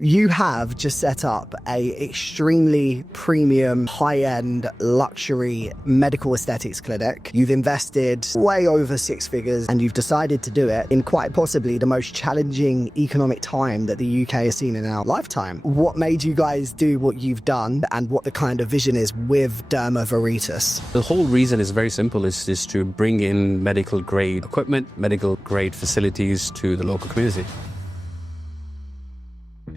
You have just set up a extremely premium, high-end, luxury medical aesthetics clinic. You've invested way over 6 figures and you've decided to do it in quite possibly the most challenging economic time that the UK has seen in our lifetime. What made you guys do what you've done and what the kind of vision is with Derma Veritas? The whole reason is very simple, is to bring in medical grade equipment, medical grade facilities to the local community.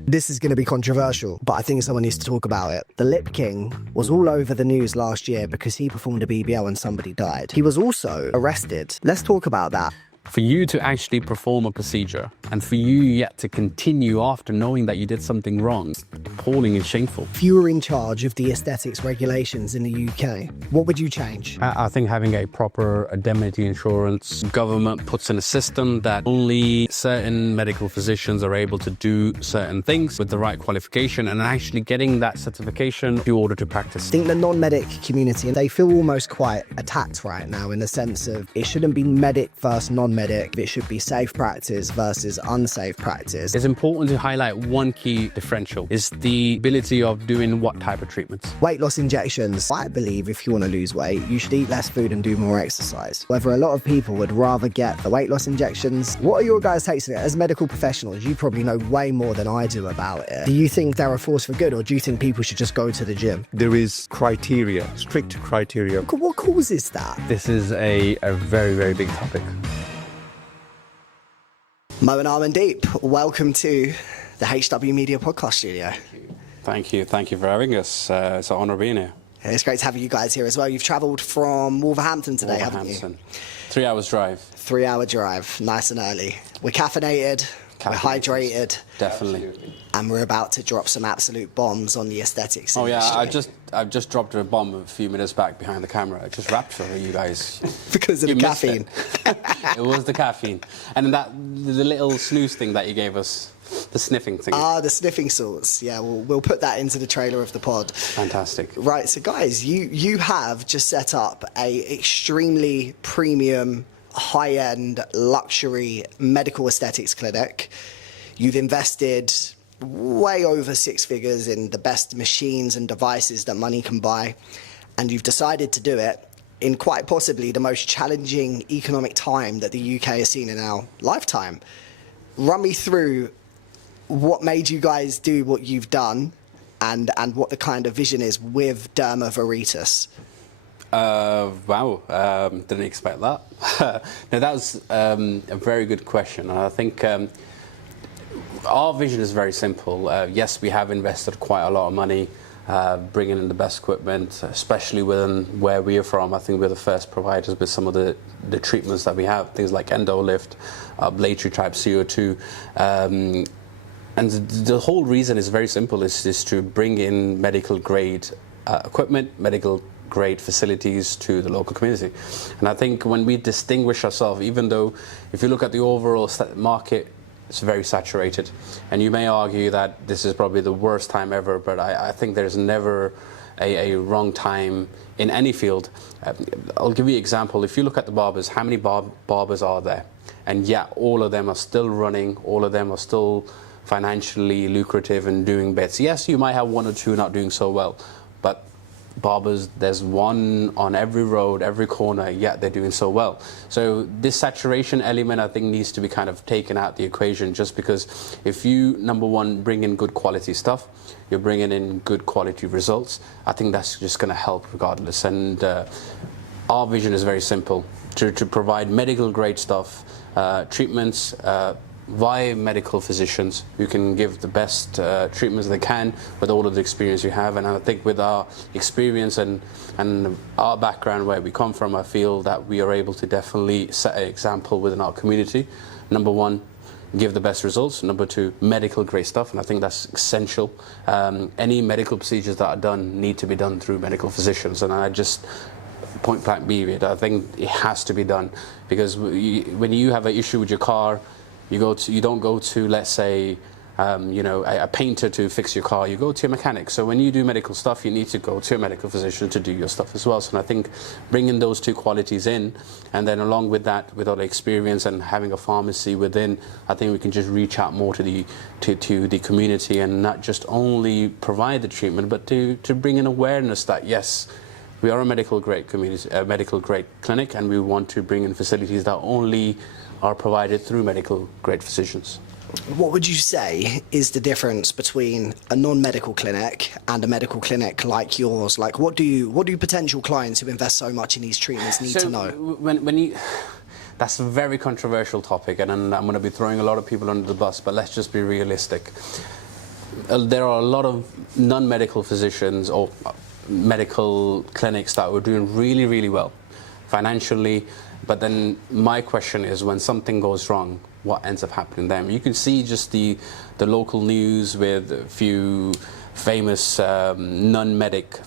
This is going to be controversial, but I think someone needs to talk about it. The Lip King was all over the news last year because he performed a BBL and somebody died. He was also arrested. Let's talk about that. For you to actually perform a procedure and for you yet to continue after knowing that you did something wrong, appalling and shameful. If you were in charge of the aesthetics regulations in the UK, what would you change? I think having a proper indemnity insurance, government puts in a system that only certain medical physicians are able to do certain things with the right qualification and actually getting that certification in order to practice. I think the non-medic community, they feel almost quite attacked right now in the sense of it shouldn't be medic versus non-medic, it should be safe practice versus unsafe practice. It's important to highlight one key differential, is the ability of doing what type of treatments. Weight loss injections. I believe if you want to lose weight, you should eat less food and do more exercise. However, a lot of people would rather get the weight loss injections. What are your guys' takes on it? As medical professionals, you probably know way more than I do about it. Do you think they're a force for good, or do you think people should just go to the gym? There is criteria, strict criteria. What causes that? This is a very, very big topic. Mo and Armin Deep, welcome to the HW Media Podcast Studio. Thank you for having us. It's an honour being here. It's great to have you guys here as well. You've travelled from Wolverhampton today, haven't you? 3 hours drive. 3 hour drive, nice and early. We're caffeinated, we're hydrated. Definitely. And we're about to drop some absolute bombs on the aesthetics industry. Oh yeah, I've just dropped a bomb a few minutes back behind the camera. I just rapped for you guys. Because of the caffeine. It was the caffeine. And the little snooze thing that you gave us, the sniffing thing. Ah, the sniffing salts. Yeah, we'll put that into the trailer of the pod. Fantastic. Right, so guys, you have just set up a extremely premium, high-end, luxury medical aesthetics clinic. You've invested way over 6 figures in the best machines and devices that money can buy, and you've decided to do it in quite possibly the most challenging economic time that the UK has seen in our lifetime. Run me through what made you guys do what you've done and what the kind of vision is with Derma Veritas. Wow, didn't expect that. No, that was a very good question, and I think our vision is very simple. Yes, we have invested quite a lot of money bringing in the best equipment, especially within where we are from. I think we're the first providers with some of the treatments that we have, things like EndoLift, ablatory type CO2. And the whole reason is very simple, is to bring in medical grade equipment, medical grade facilities to the local community. And I think when we distinguish ourselves, even though if you look at the overall market, it's very saturated, and you may argue that this is probably the worst time ever, but I think there's never a wrong time in any field. I'll give you an example. If you look at the barbers, how many barbers are there? And yet all of them are still running, all of them are still financially lucrative and doing bits. Yes, you might have one or two not doing so well, but barbers, there's one on every road, every corner, yet they're doing so well. So this saturation element, I think, needs to be kind of taken out the equation, just because if you, number one, bring in good quality stuff, you're bringing in good quality results, I think that's just going to help regardless. And our vision is very simple, to provide medical grade stuff, treatments, via medical physicians who can give the best treatments they can with all of the experience you have. And I think with our experience and our background, where we come from, I feel that we are able to definitely set an example within our community. Number one, give the best results. Number two, medical grade stuff, and I think that's essential. Any medical procedures that are done need to be done through medical physicians, and I just point blank period, I think it has to be done, because when you have an issue with your car, you don't go to, let's say, you know, a painter to fix your car, you go to a mechanic. So when you do medical stuff, you need to go to a medical physician to do your stuff as well. So I think bringing those two qualities in, and then along with that, with all the experience and having a pharmacy within, I think we can just reach out more to the community and not just only provide the treatment, but to bring in awareness that yes, we are a medical grade community, a medical grade clinic, and we want to bring in facilities that only are provided through medical grade physicians. What would you say is the difference between a non-medical clinic and a medical clinic like yours? Like, what do potential clients who invest so much in these treatments need to know? When you, that's a very controversial topic, and I'm going to be throwing a lot of people under the bus, but let's just be realistic. There are a lot of non-medical physicians or medical clinics that were doing really, really well financially, but then my question is, when something goes wrong, what ends up happening then? You can see just the local news with a few famous non-medic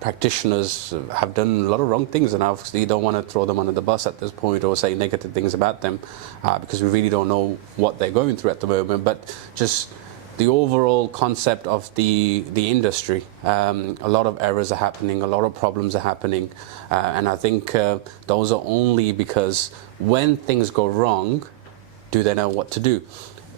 practitioners have done a lot of wrong things, and obviously you don't want to throw them under the bus at this point or say negative things about them because we really don't know what they're going through at the moment. But just the overall concept of the industry, a lot of errors are happening, a lot of problems are happening, and I think those are only because when things go wrong, do they know what to do?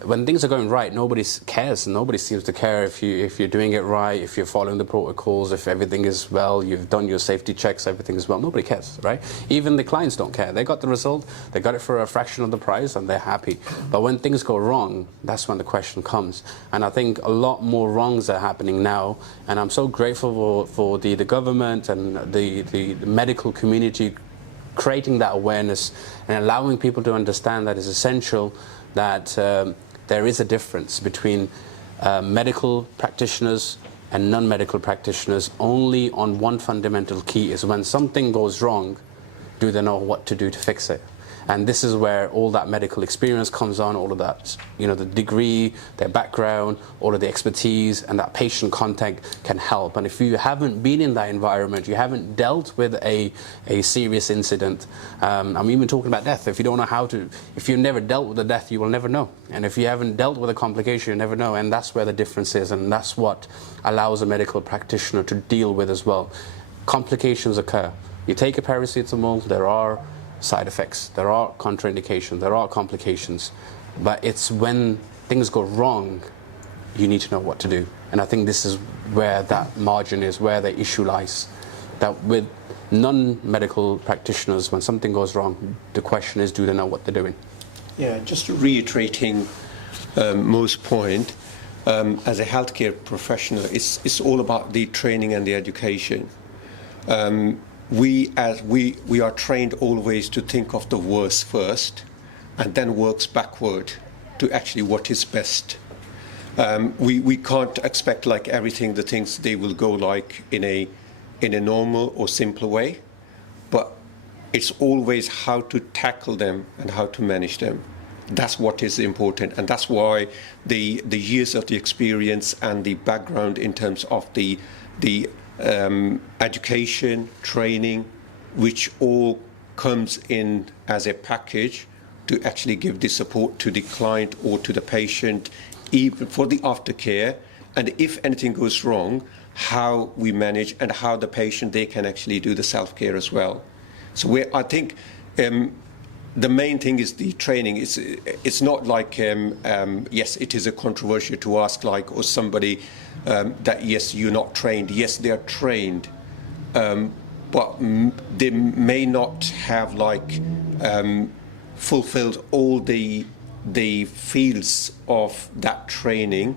When things are going right, nobody cares. Nobody seems to care if you're doing it right, if you're following the protocols, if everything is well, you've done your safety checks, everything is well. Nobody cares, right? Even the clients don't care. They got the result, they got it for a fraction of the price, and they're happy. But when things go wrong, that's when the question comes. And I think a lot more wrongs are happening now, and I'm so grateful for the government and the medical community creating that awareness and allowing people to understand that it's essential that there is a difference between medical practitioners and non-medical practitioners only on one fundamental key: is when something goes wrong, do they know what to do to fix it? And this is where all that medical experience comes on, all of that, you know, the degree, their background, all of the expertise, and that patient contact can help. And if you haven't been in that environment, you haven't dealt with a serious incident, I'm even talking about death. If you don't know how to, if you've never dealt with a death, you will never know. And if you haven't dealt with a complication, you never know. And that's where the difference is, and that's what allows a medical practitioner to deal with as well. Complications occur. You take a paracetamol, there are side effects, there are contraindications, there are complications, but it's when things go wrong, you need to know what to do. And I think this is where that margin is, where the issue lies. That with non-medical practitioners, when something goes wrong, the question is, do they know what they're doing? Yeah, just reiterating Mo's point, as a healthcare professional, it's all about the training and the education. We are trained always to think of the worst first and then works backward to actually what is best. We can't expect like everything, the things they will go like in a normal or simpler way, but it's always how to tackle them and how to manage them. That's what is important, and that's why the years of the experience and the background in terms of the education, training, which all comes in as a package to actually give the support to the client or to the patient, even for the aftercare, and if anything goes wrong, how we manage and how the patient, they can actually do the self-care as well. So I think the main thing is the training. It's not like, yes, it is a controversial to ask like, or somebody that, yes, you're not trained. Yes, they are trained, but they may not have like fulfilled all the fields of that training,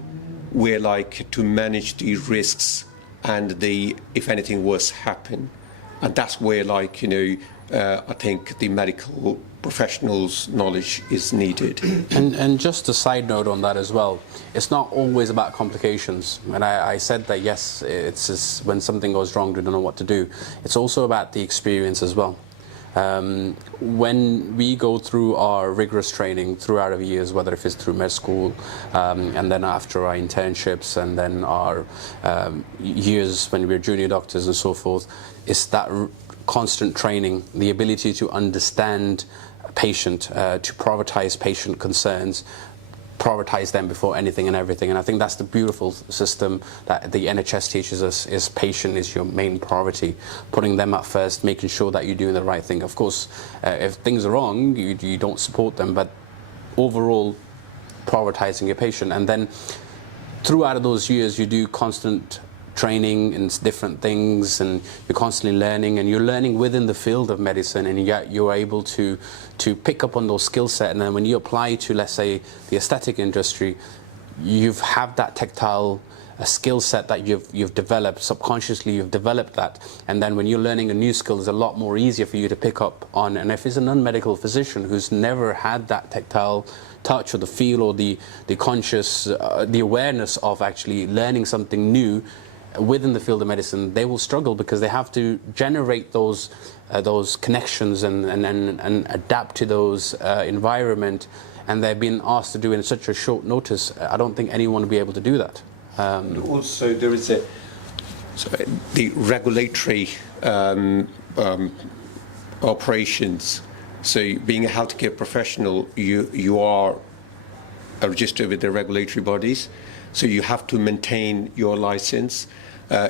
where like to manage the risks and if anything worse happen. And that's where like, you know, I think the medical professionals' knowledge is needed. And just a side note on that as well, it's not always about complications. And I said that, yes, it's just when something goes wrong, we don't know what to do. It's also about the experience as well. When we go through our rigorous training throughout our years, whether if it's through med school, and then after our internships, and then our years when we're junior doctors and so forth, it's that constant training, the ability to understand a patient, to prioritize patient concerns, prioritize them before anything and everything. And I think that's the beautiful system that the NHS teaches us, is patient is your main priority, putting them at first, making sure that you're doing the right thing. Of course, if things are wrong, you don't support them, but overall prioritizing your patient. And then throughout those years, you do constant training in different things, and you're constantly learning, and you're learning within the field of medicine, and yet you're able to pick up on those skill set. And then when you apply to, let's say, the aesthetic industry, you've have that tactile skill set that you've developed subconsciously. You've developed that, and then when you're learning a new skill, it's a lot more easier for you to pick up on. And if it's a non-medical physician who's never had that tactile touch or the feel or the conscious the awareness of actually learning something new within the field of medicine, they will struggle, because they have to generate those connections and adapt to those environment, and they're being asked to do it in such a short notice. I don't think anyone will be able to do that. Also, there is the regulatory operations. So, being a healthcare professional, you are registered with the regulatory bodies. So you have to maintain your license,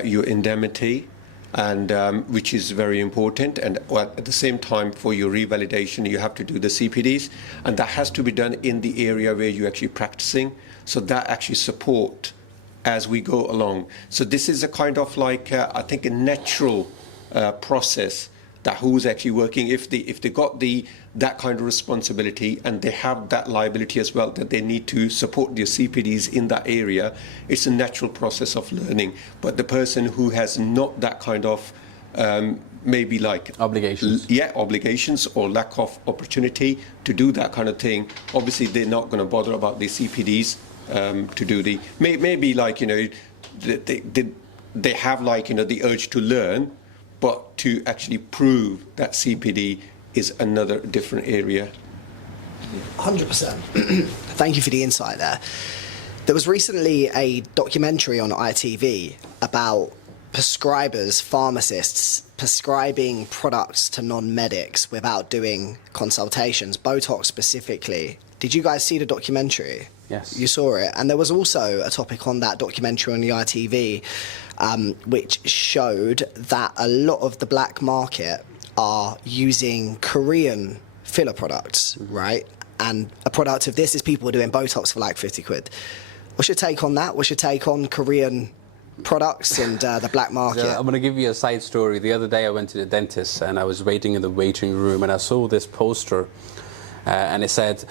your indemnity, and which is very important. And at the same time, for your revalidation, you have to do the CPDs, and that has to be done in the area where you're actually practicing. So that actually support as we go along. So this is a kind of like I think a natural process that who's actually working, if they got that kind of responsibility, and they have that liability as well, that they need to support their CPDs in that area, it's a natural process of learning. But the person who has not that kind of maybe like obligations or lack of opportunity to do that kind of thing, obviously they're not going to bother about the CPDs to do the maybe like they have like the urge to learn, but to actually prove that CPD is another different area. 100%. Thank you for the insight there. There was recently a documentary on ITV about prescribers, pharmacists, prescribing products to non-medics without doing consultations, Botox specifically. Did you guys see the documentary? Yes. You saw it. And there was also a topic on that documentary on the ITV which showed that a lot of the black market are using Korean filler products, right? And a product of this is people doing Botox for like 50 quid. What's your take on that? What's your take on Korean products and the black market? I'm going to give you a side story. The other day I went to the dentist and I was waiting in the waiting room, and I saw this poster and it said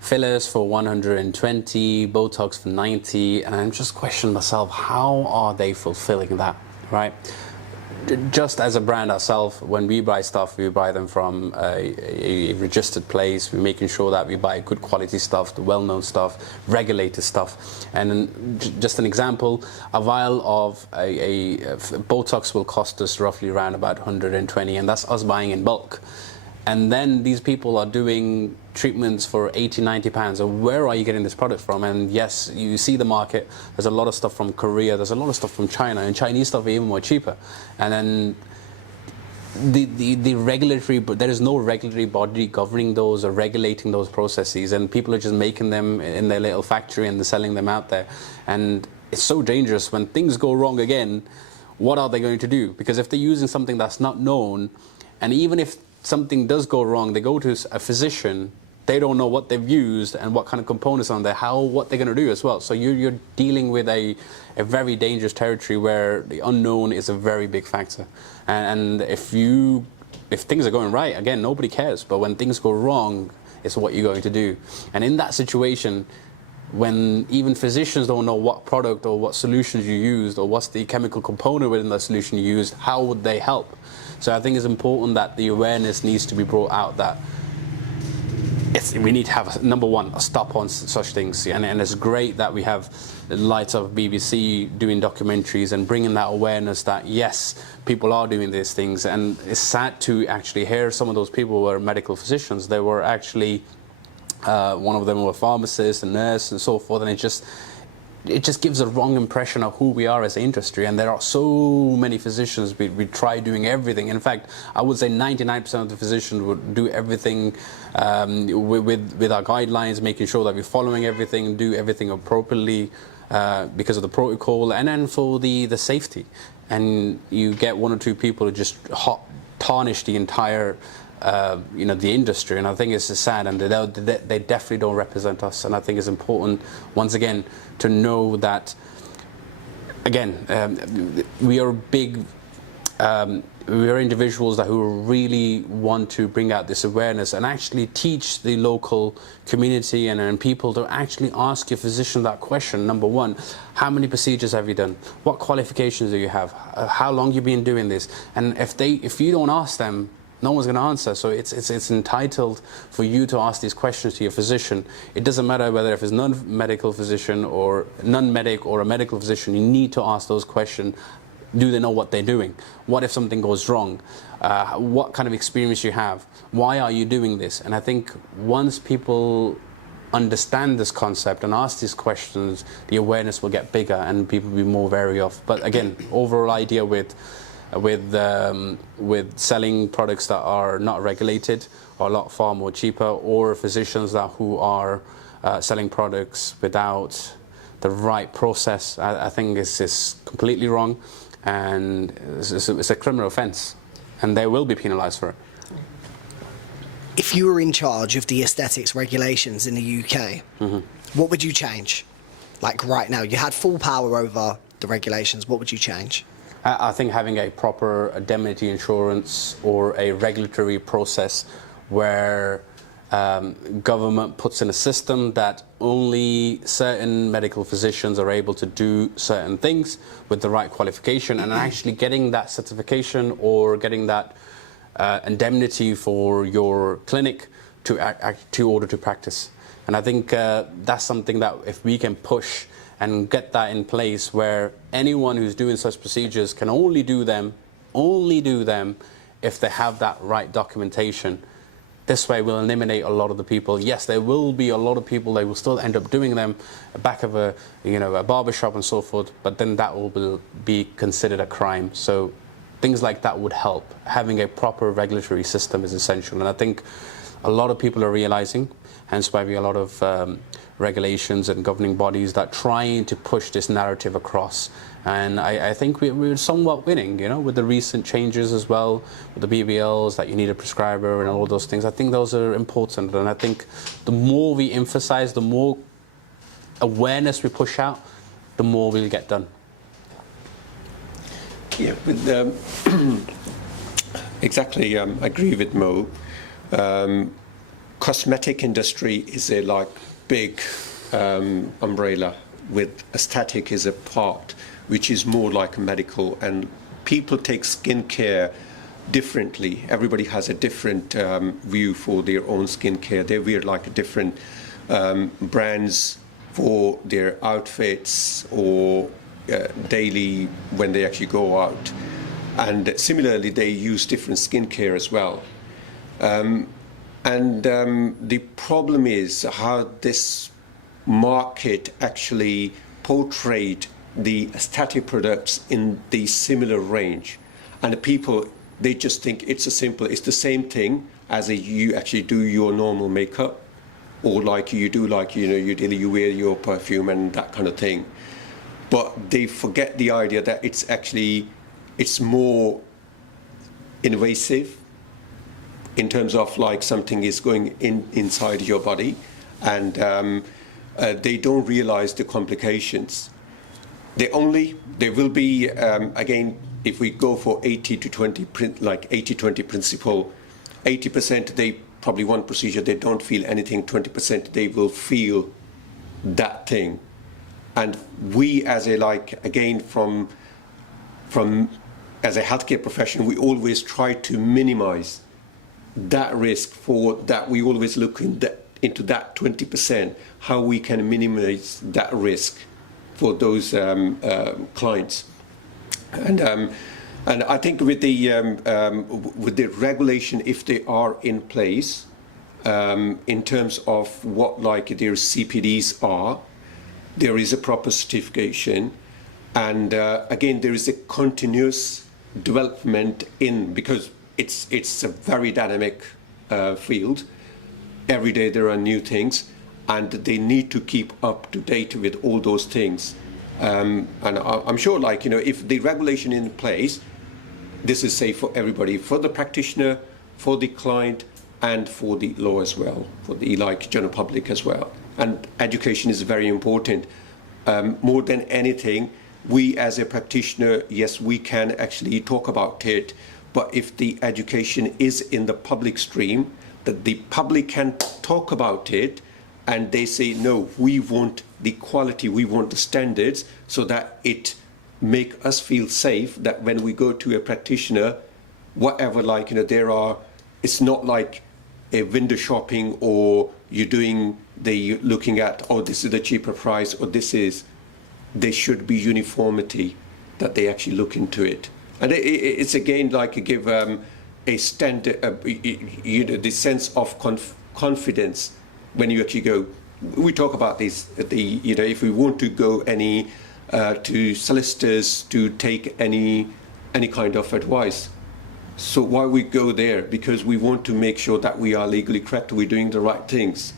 fillers for 120, Botox for 90, and I'm just questioning myself, how are they fulfilling that, right? Just as a brand ourselves, when we buy stuff, we buy them from a registered place. We're making sure that we buy good quality stuff, the well-known stuff, regulated stuff. And just an example, a vial of a Botox will cost us roughly around about 120, and that's us buying in bulk. And then these people are doing treatments for 80, 90 pounds. So where are you getting this product from? And yes, you see the market. There's a lot of stuff from Korea. There's a lot of stuff from China. And Chinese stuff is even more cheaper. And then the regulatory, but there is no regulatory body governing those or regulating those processes. And people are just making them in their little factory and they're selling them out there. And it's so dangerous. When things go wrong again, what are they going to do? Because if they're using something that's not known, and even if something does go wrong, they go to a physician, they don't know what they've used and what kind of components on there, what they're going to do as well. So you're dealing with a very dangerous territory where the unknown is a very big factor. And if things are going right, again, nobody cares. But when things go wrong, it's what you're going to do. And in that situation, when even physicians don't know what product or what solutions you used or what's the chemical component within the solution you used, how would they help? So I think it's important that the awareness needs to be brought out that we need to have, number one, a stop on such things. And it's great that we have the likes of BBC doing documentaries and bringing that awareness that, yes, people are doing these things. And it's sad to actually hear some of those people were medical physicians. They were actually, one of them were pharmacists and nurses and so forth. And it just, it just gives a wrong impression of who we are as an industry. And there are so many physicians, we try doing everything. In fact, I would say 99% of the physicians would do everything with our guidelines, making sure that we're following everything, do everything appropriately because of the protocol, and then for the safety. And you get one or two people who just tarnish the entire the industry, and I think it's sad, and they definitely don't represent us. And I think it's important, once again, to know that, again, we are big, we are individuals who really want to bring out this awareness and actually teach the local community and people to actually ask your physician that question. Number one, how many procedures have you done? What qualifications do you have? How long you been doing this? And if you don't ask them, no one's going to answer. So it's entitled for you to ask these questions to your physician. It doesn't matter whether if it's non-medical physician or non-medic or a medical physician, you need to ask those questions. Do they know what they're doing? What if something goes wrong? What kind of experience you have? Why are you doing this? And I think once people understand this concept and ask these questions, the awareness will get bigger and people will be more wary of. But again, overall idea with selling products that are not regulated are a lot far more cheaper, or physicians who are selling products without the right process. I think this is completely wrong, and it's a criminal offence, and they will be penalised for it. If you were in charge of the aesthetics regulations in the UK, what would you change? Like right now, you had full power over the regulations, what would you change? I think having a proper indemnity insurance or a regulatory process where government puts in a system that only certain medical physicians are able to do certain things with the right qualification, and actually getting that certification or getting that indemnity for your clinic to order to practice. And I think that's something that if we can push and get that in place, where anyone who's doing such procedures can only do them if they have that right documentation. This way we'll eliminate a lot of the people. Yes, there will be a lot of people, they will still end up doing them back of a barber shop and so forth, but then that will be considered a crime. So things like that would help. Having a proper regulatory system is essential, and I think a lot of people are realizing, hence why we have a lot of regulations and governing bodies that trying to push this narrative across. And I think we're somewhat winning, with the recent changes as well, with the BBLs, that you need a prescriber and all those things. I think those are important, and I think the more we emphasize, the more awareness we push out, the more we'll get done. Yeah, exactly. I agree with Mo. Cosmetic industry is a big umbrella, with aesthetic is a part which is more like medical, and people take skincare differently. Everybody has a different view for their own skincare. They wear different brands for their outfits or daily when they actually go out, and similarly they use different skincare as well. And the problem is how this market actually portrayed the aesthetic products in the similar range. And the people, they just think it's the same thing as you actually do your normal makeup, or you wear your perfume and that kind of thing. But they forget the idea that it's more invasive, in terms of something is going inside your body, and they don't realize the complications. There will be, again, if we go for 80-20 principle, 80% they probably one procedure, they don't feel anything, 20% they will feel that thing. And we as again, from as a healthcare profession, we always try to minimize that risk. For that, we always look into that 20%, how we can minimize that risk for those clients. And I think with the regulation, if they are in place, in terms of what their CPDs are, there is a proper certification, and again, there is a continuous development because it's a very dynamic field. Every day there are new things, and they need to keep up to date with all those things. And I'm sure, like, you know, if the regulation in place, this is safe for everybody, for the practitioner, for the client, and for the law as well, for the like general public as well. And education is very important. More than anything, we as a practitioner, yes, we can actually talk about it, but if the education is in the public stream, that the public can talk about it, and they say, no, we want the quality, we want the standards, so that it make us feel safe, that when we go to a practitioner, whatever, like, you know, it's not like a window shopping, or you're looking at, oh, this is the cheaper price, or there should be uniformity, that they actually look into it. And it's again like give a standard, you know, the sense of confidence when you actually go. We talk about this, you know, if we want to go to solicitors to take any kind of advice. So why we go there? Because we want to make sure that we are legally correct, we're doing the right things.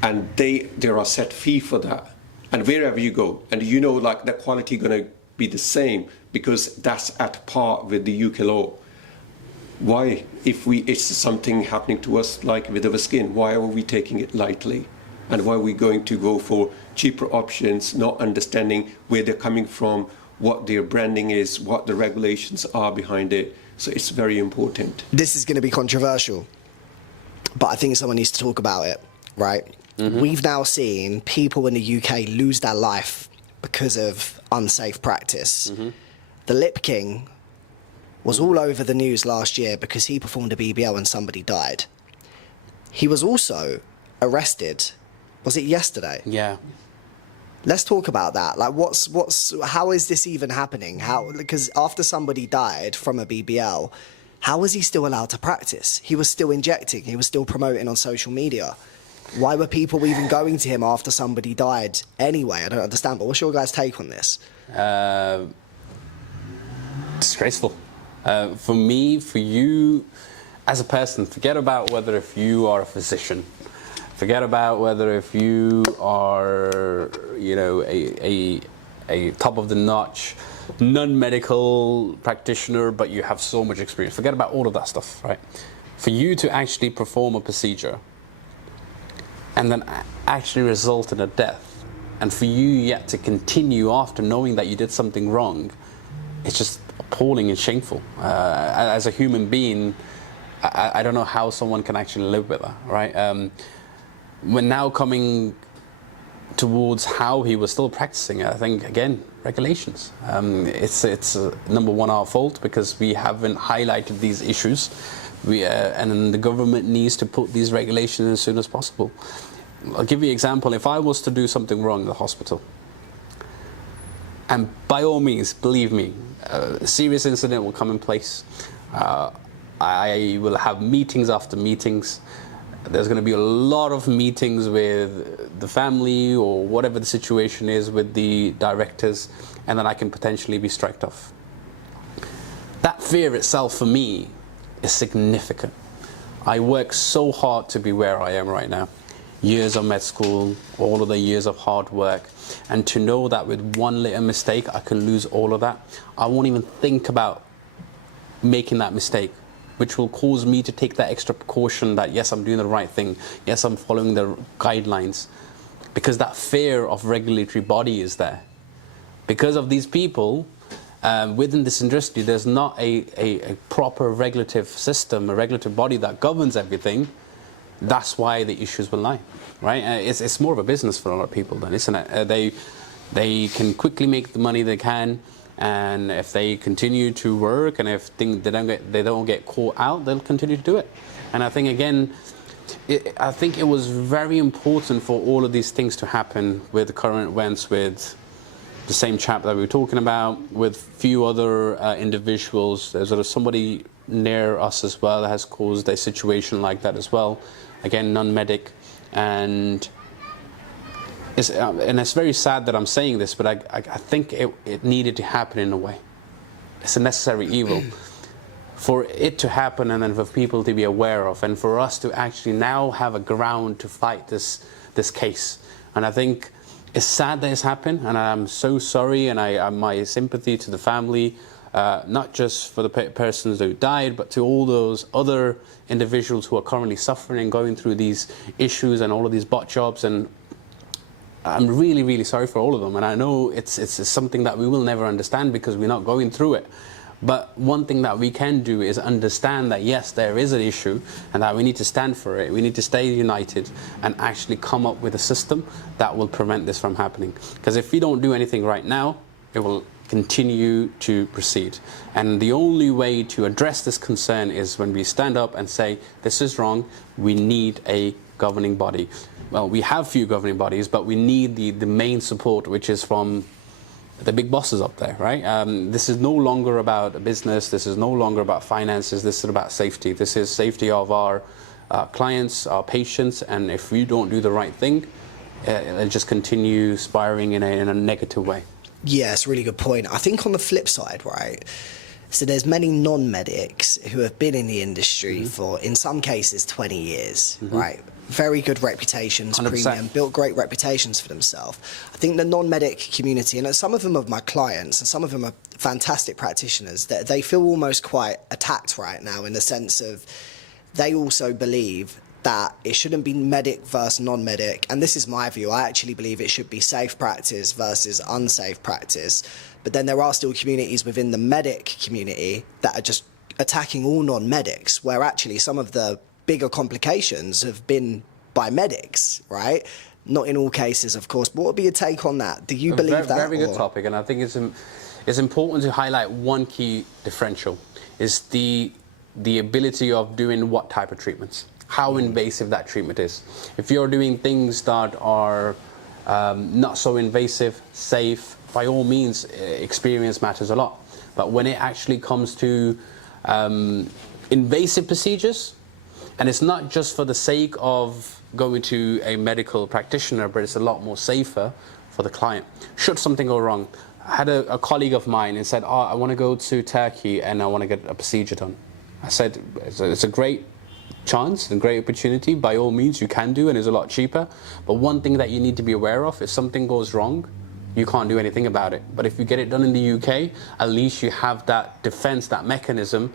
And there are set fee for that. And wherever you go, and you know, like, the quality going to be the same, because that's at par with the UK law. Why, if it's something happening to us, like with our skin, why are we taking it lightly? And why are we going to go for cheaper options, not understanding where they're coming from, what their branding is, what the regulations are behind it? So it's very important. This is going to be controversial, but I think someone needs to talk about it, right? Mm-hmm. We've now seen people in the UK lose their life because of unsafe practice. Mm-hmm. The Lip King was all over the news last year because he performed a BBL and somebody died. He was also arrested, was it yesterday? Yeah. Let's talk about that. Like, how is this even happening? Because after somebody died from a BBL, how was he still allowed to practice? He was still injecting, he was still promoting on social media. Why were people even going to him after somebody died anyway? I don't understand, but what's your guys' take on this? Disgraceful. For me, for you, as a person, forget about whether if you are a physician, forget about whether if you are, you know, a top of the notch, non-medical practitioner, but you have so much experience. Forget about all of that stuff, right? For you to actually perform a procedure and then actually result in a death, and for you yet to continue after knowing that you did something wrong, it's just appalling and shameful. As a human being, I don't know how someone can actually live with that, right? We're now coming towards how he was still practicing. I think, again, regulations. It's number one, our fault, because we haven't highlighted these issues. And the government needs to put these regulations as soon as possible. I'll give you an example. If I was to do something wrong in the hospital, and by all means, believe me, a serious incident will come in place. I will have meetings after meetings. There's going to be a lot of meetings with the family or whatever the situation is with the directors, and then I can potentially be striked off. That fear itself for me is significant. I work so hard to be where I am right now. Years of med school, all of the years of hard work, and to know that with one little mistake I can lose all of that, I won't even think about making that mistake, which will cause me to take that extra precaution that yes, I'm doing the right thing, yes, I'm following the guidelines, because that fear of regulatory body is there. Because of these people, within this industry, there's not a proper regulative system, a regulative body that governs everything. That's why the issues will lie, right? It's more of a business for a lot of people then, isn't it? They can quickly make the money they can, and if they continue to work, and if they don't get caught out, they'll continue to do it. And I think, again, I think it was very important for all of these things to happen with the current events, with the same chap that we were talking about, with few other individuals. There's somebody near us as well that has caused a situation like that as well. Again, non-medic, and and it's very sad that I'm saying this, but I think it needed to happen in a way. It's a necessary evil for it to happen, and then for people to be aware of, and for us to actually now have a ground to fight this case. And I think it's sad that it's happened, and I'm so sorry, and my sympathy to the family, not just for the persons who died, but to all those other individuals who are currently suffering and going through these issues and all of these bot jobs. And I'm really, really sorry for all of them. And I know it's something that we will never understand because we're not going through it. But one thing that we can do is understand that, yes, there is an issue and that we need to stand for it. We need to stay united and actually come up with a system that will prevent this from happening. Because if we don't do anything right now, it will continue to proceed. And the only way to address this concern is when we stand up and say, this is wrong, we need a governing body. Well, we have few governing bodies, but we need the main support, which is from the big bosses up there, right? This is no longer about a business. This is no longer about finances. This is about safety. This is safety of our clients, our patients, and if we don't do the right thing, it'll just continue spiraling in a negative way. Yeah, it's a really good point. I think on the flip side, right, so there's many non-medics who have been in the industry for, in some cases, 20 years, right? Very good reputations, 100%. premium, built great reputations for themselves. I think the non-medic community, and some of them are my clients, and some of them are fantastic practitioners, that they feel almost quite attacked right now in the sense of they also believe that it shouldn't be medic versus non-medic, and this is my view. I actually believe it should be safe practice versus unsafe practice. But then there are still communities within the medic community that are just attacking all non-medics, where actually some of the bigger complications have been by medics, right? Not in all cases, of course. But what would be your take on that? Do you believe that? Very good topic, and I think it's important to highlight one key differential, is the ability of doing what type of treatments, how invasive that treatment is. If you're doing things that are not so invasive, safe, by all means, experience matters a lot. But when it actually comes to invasive procedures, and it's not just for the sake of going to a medical practitioner, but it's a lot more safer for the client. Should something go wrong, I had a colleague of mine and said, I want to go to Turkey and I want to get a procedure done. I said, it's a great chance, a great opportunity. By all means, you can do, and it's a lot cheaper. But one thing that you need to be aware of, if something goes wrong, you can't do anything about it. But if you get it done in the UK, at least you have that defense, that mechanism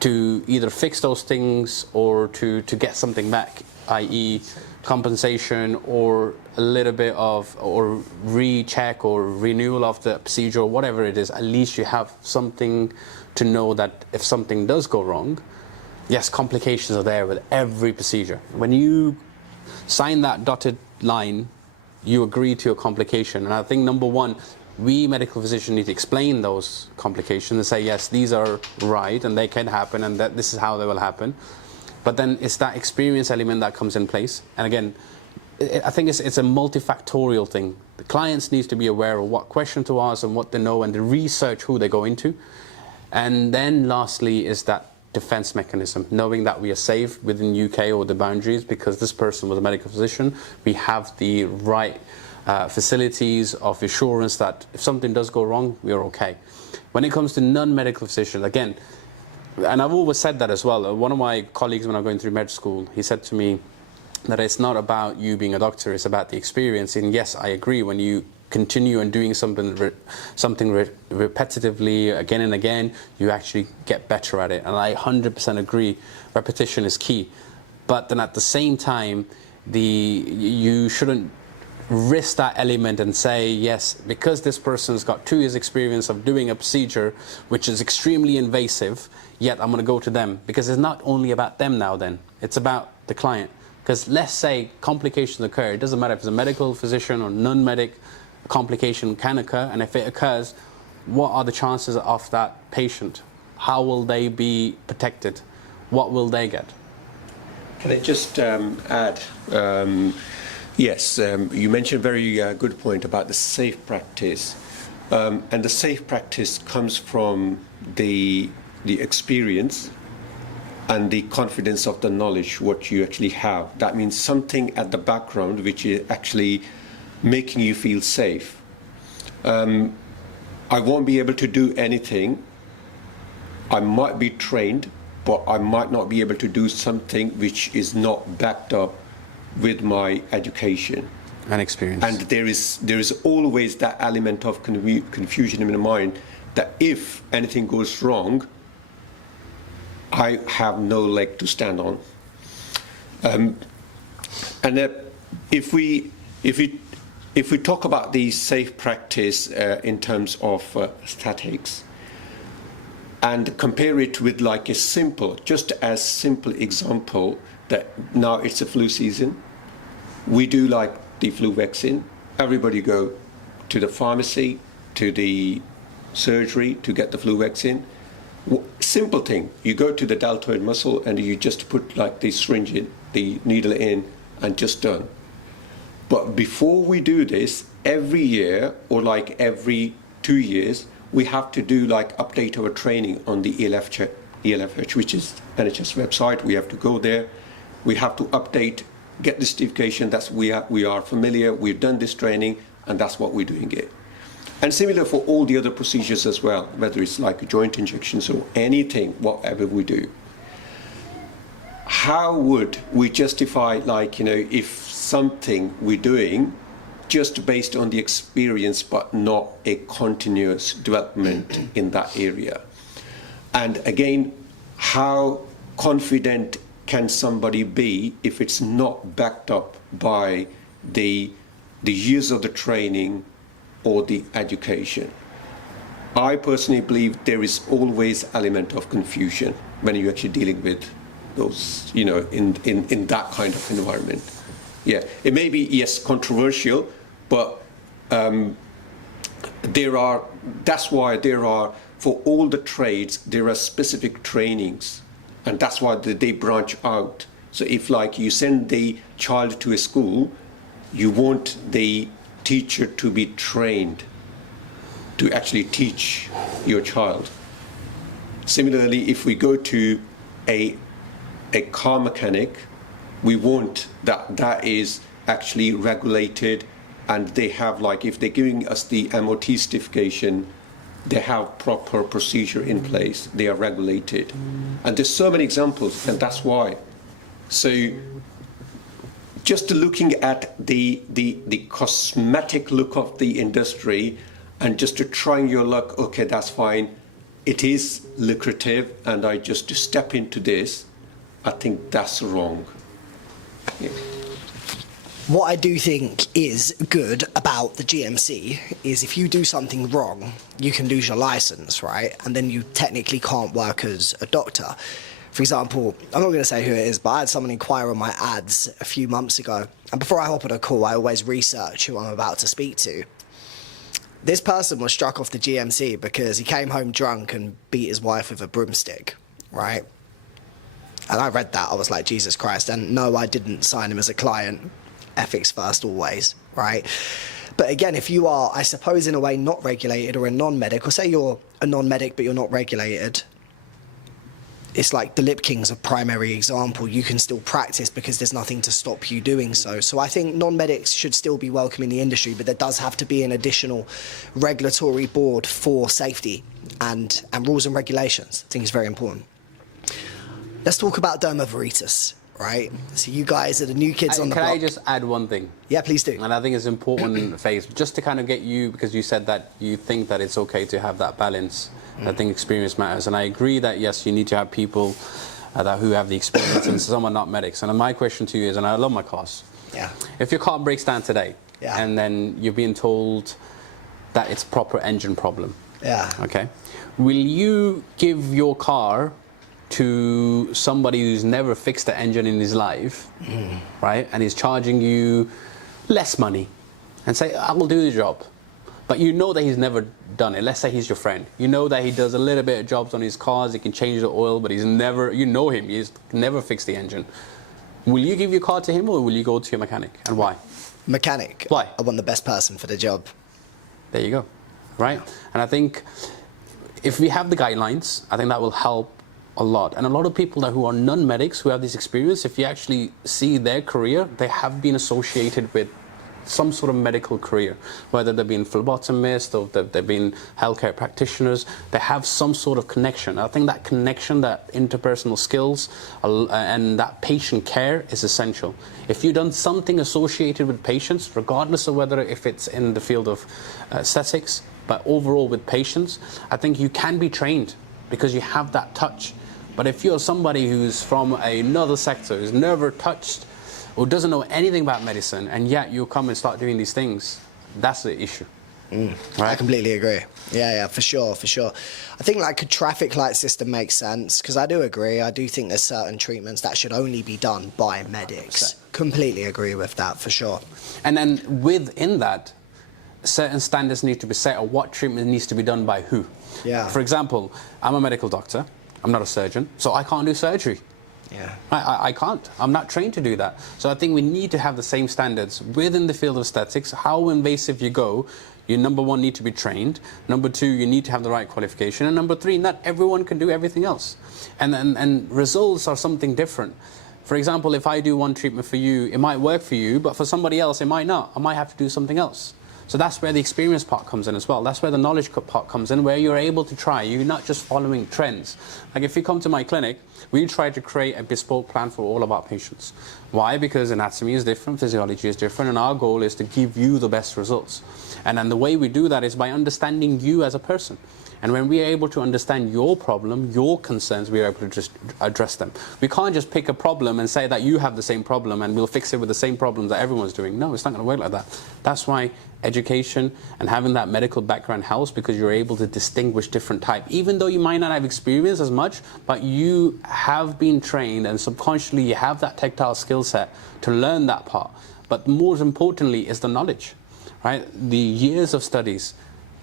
to either fix those things or to get something back, i.e. compensation or a little bit of, or recheck or renewal of the procedure or whatever it is. At least you have something to know that if something does go wrong, yes, complications are there with every procedure. When you sign that dotted line, you agree to a complication. And I think, number one, we medical physicians need to explain those complications and say, yes, these are right and they can happen and that this is how they will happen. But then it's that experience element that comes in place. And again, I think it's a multifactorial thing. The clients need to be aware of what question to ask and what they know and to research who they go into. And then lastly is that defense mechanism, knowing that we are safe within UK or the boundaries because this person was a medical physician. We have the right facilities of assurance that if something does go wrong, we are okay. When it comes to non-medical physicians, again, and I've always said that as well. One of my colleagues when I was going through med school, he said to me that it's not about you being a doctor, it's about the experience. And yes, I agree, when you continue and doing something repetitively again and again, you actually get better at it. And I 100% agree, repetition is key. But then at the same time, you shouldn't risk that element and say, yes, because this person's got 2 years experience of doing a procedure which is extremely invasive, yet I'm going to go to them. Because it's not only about them now then, it's about the client. Because let's say complications occur, it doesn't matter if it's a medical physician or non-medic, a complication can occur, and if it occurs, what are the chances of that patient? How will they be protected? What will they get? Can I just add? Yes, you mentioned a very good point about the safe practice. And the safe practice comes from the experience and the confidence of the knowledge, what you actually have. That means something at the background which actually making you feel safe. I won't be able to do anything. I might be trained, but I might not be able to do something which is not backed up with my education and experience. And there is always that element of confusion in my mind that if anything goes wrong, I have no leg to stand on. And if we talk about the safe practice in terms of statics, and compare it with like a simple, just as simple example that now it's a flu season, we do like the flu vaccine. Everybody go to the pharmacy, to the surgery to get the flu vaccine. Simple thing, you go to the deltoid muscle and you just put like the syringe in, the needle in, and just done. But before we do this, every year or like every 2 years, we have to do like update our training on the ELFH, which is NHS website. We have to go there. We have to update, get the certification. That's we are familiar. We've done this training, and that's what we're doing it. And similar for all the other procedures as well, whether it's like joint injections or anything, whatever we do. How would we justify, like, if something we're doing just based on the experience, but not a continuous development in that area? And again, how confident can somebody be if it's not backed up by the years of the training or the education? I personally believe there is always element of confusion when you're actually dealing with those, in that kind of environment. Yeah, it may be, yes, controversial, but that's why there are, for all the trades, there are specific trainings, and that's why they branch out. So if like you send the child to a school, you want the teacher to be trained to actually teach your child. Similarly, if we go to a car mechanic, we want that is actually regulated, and they have, like, if they're giving us the MOT certification, they have proper procedure in place, they are regulated. And there's so many examples, and that's why. So just looking at the cosmetic look of the industry and just to trying your luck, okay, that's fine, it is lucrative, and I just to step into this, I think that's wrong. Yeah. What I do think is good about the GMC is if you do something wrong, you can lose your license, right? And then you technically can't work as a doctor. For example, I'm not going to say who it is, but I had someone inquire on my ads a few months ago. And before I hop on a call, I always research who I'm about to speak to. This person was struck off the GMC because he came home drunk and beat his wife with a broomstick, right? And I read that, I was like, Jesus Christ. And no, I didn't sign him as a client. Ethics first always, right? But again, if you are, I suppose, in a way not regulated or a non-medic, or say you're a non-medic but you're not regulated, it's like the Lip King's a primary example. You can still practice because there's nothing to stop you doing so. So I think non-medics should still be welcome in the industry, but there does have to be an additional regulatory board for safety and rules and regulations. I think it's very important. Let's talk about Derma Veritas, right? So you guys are the new kids on the block. Can I just add one thing? Yeah, please do. And I think it's important, Faith, just to kind of get you, because you said that you think that it's okay to have that balance. I think experience matters. And I agree that, yes, you need to have people who have the experience, and some are not medics. And my question to you is, and I love my cars. Yeah. If your car breaks down today, yeah, and then you're being told that it's proper engine problem, yeah, okay, will you give your car to somebody who's never fixed the engine in his life, right, and is charging you less money, and say, I will do the job, but you know that he's never done it? Let's say he's your friend. You know that he does a little bit of jobs on his cars, he can change the oil, but he's never, you know him, he's never fixed the engine. Will you give your car to him, or will you go to your mechanic, and why? Mechanic. Why? I want the best person for the job. There you go, right? And I think if we have the guidelines, I think that will help a lot. And a lot of people who are non-medics, who have this experience, if you actually see their career, they have been associated with some sort of medical career, whether they've been phlebotomists or they've been healthcare practitioners. They have some sort of connection. I think that connection, that interpersonal skills, and that patient care is essential. If you've done something associated with patients, regardless of whether if it's in the field of aesthetics, but overall with patients, I think you can be trained because you have that touch. But if you're somebody who's from another sector, who's never touched or doesn't know anything about medicine, and yet you come and start doing these things, that's the issue. Right? I completely agree. Yeah, for sure. I think like a traffic light system makes sense, because I do agree. I do think there's certain treatments that should only be done by medics. Okay. Completely agree with that, for sure. And then within that, certain standards need to be set of what treatment needs to be done by who. Yeah. For example, I'm a medical doctor. I'm not a surgeon, so I can't do surgery. Yeah. I can't. I'm not trained to do that. So I think we need to have the same standards within the field of aesthetics. How invasive you go, you number one need to be trained. Number two, you need to have the right qualification. And number three, not everyone can do everything else. And results are something different. For example, if I do one treatment for you, it might work for you, but for somebody else, it might not. I might have to do something else. So that's where the experience part comes in as well. That's where the knowledge part comes in, where you're able to try. You're not just following trends. Like if you come to my clinic, we try to create a bespoke plan for all of our patients. Why? Because anatomy is different, physiology is different, and our goal is to give you the best results. And then the way we do that is by understanding you as a person. And when we are able to understand your problem, your concerns, we are able to just address them. We can't just pick a problem and say that you have the same problem and we'll fix it with the same problems that everyone's doing. No, it's not going to work like that. That's why education and having that medical background helps, because you're able to distinguish different types. Even though you might not have experience as much, but you have been trained and subconsciously you have that tactile skill set to learn that part. But more importantly is the knowledge, right? The years of studies.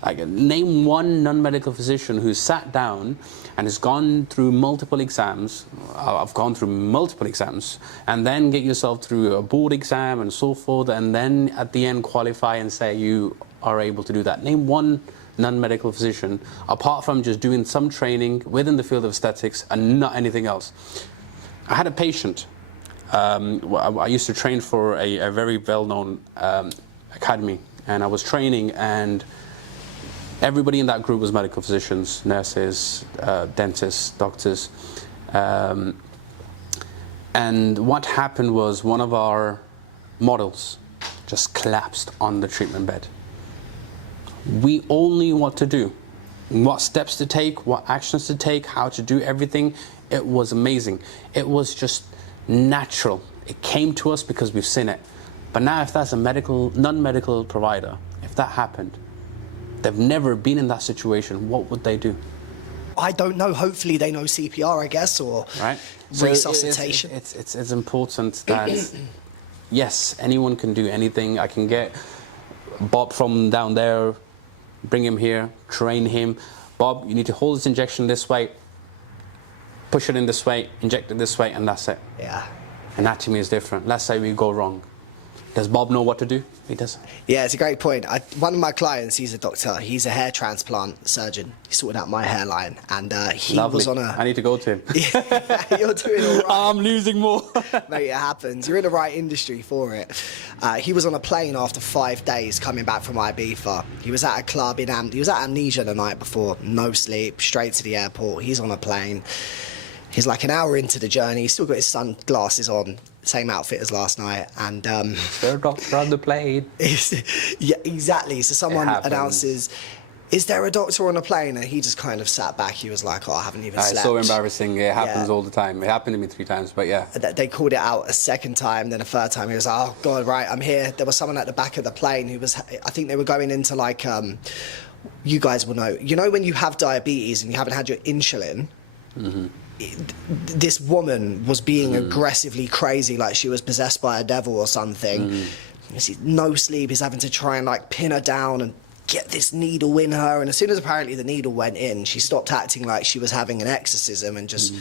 Like, name one non-medical physician who's sat down and has gone through multiple exams. I've gone through multiple exams, and then get yourself through a board exam and so forth, and then at the end qualify and say you are able to do that. Name one non-medical physician, apart from just doing some training within the field of aesthetics and not anything else. I had a patient. I used to train for a very well-known academy, and I was training, and everybody in that group was medical physicians, nurses, dentists, doctors. And what happened was one of our models just collapsed on the treatment bed. We all knew what to do, what steps to take, what actions to take, how to do everything. It was amazing. It was just natural. It came to us because we've seen it. But now if that's a non-medical provider, if that happened, they've never been in that situation, what would they do? I don't know. Hopefully they know CPR, I guess, or right? resuscitation. So it's important that, yes, anyone can do anything. I can get Bob from down there, bring him here, train him. Bob, you need to hold this injection this way, push it in this way, inject it this way, and that's it. Yeah. Anatomy is different. Let's say we go wrong. Does Bob know what to do? He doesn't. Yeah, it's a great point. One of my clients, he's a doctor. He's a hair transplant surgeon. He sorted out my hairline, and he was on a... I need to go to him. Yeah, you're doing all right. I'm losing more. Mate, it happens. You're in the right industry for it. He was on a plane after 5 days coming back from Ibiza. He was at a club in he was at Amnesia the night before. No sleep, straight to the airport. He's on a plane. He's like an hour into the journey. He's still got his sunglasses on. Same outfit as last night, and they're doctor on the plane. Yeah, exactly. So someone announces, "Is there a doctor on a plane?" And he just kind of sat back. He was like, "Oh, I haven't even slept." It's so embarrassing. It happens all the time. It happened to me 3 times, but yeah. They called it out a second time, then a third time. He was like, "Oh God, right, I'm here." There was someone at the back of the plane who was, I think they were going into like, you guys will know. You know when you have diabetes and you haven't had your insulin. Mm-hmm. This woman was being aggressively crazy, like she was possessed by a devil or something. No sleep. He's having to try and like pin her down and get this needle in her. And as soon as apparently the needle went in, she stopped acting like she was having an exorcism and just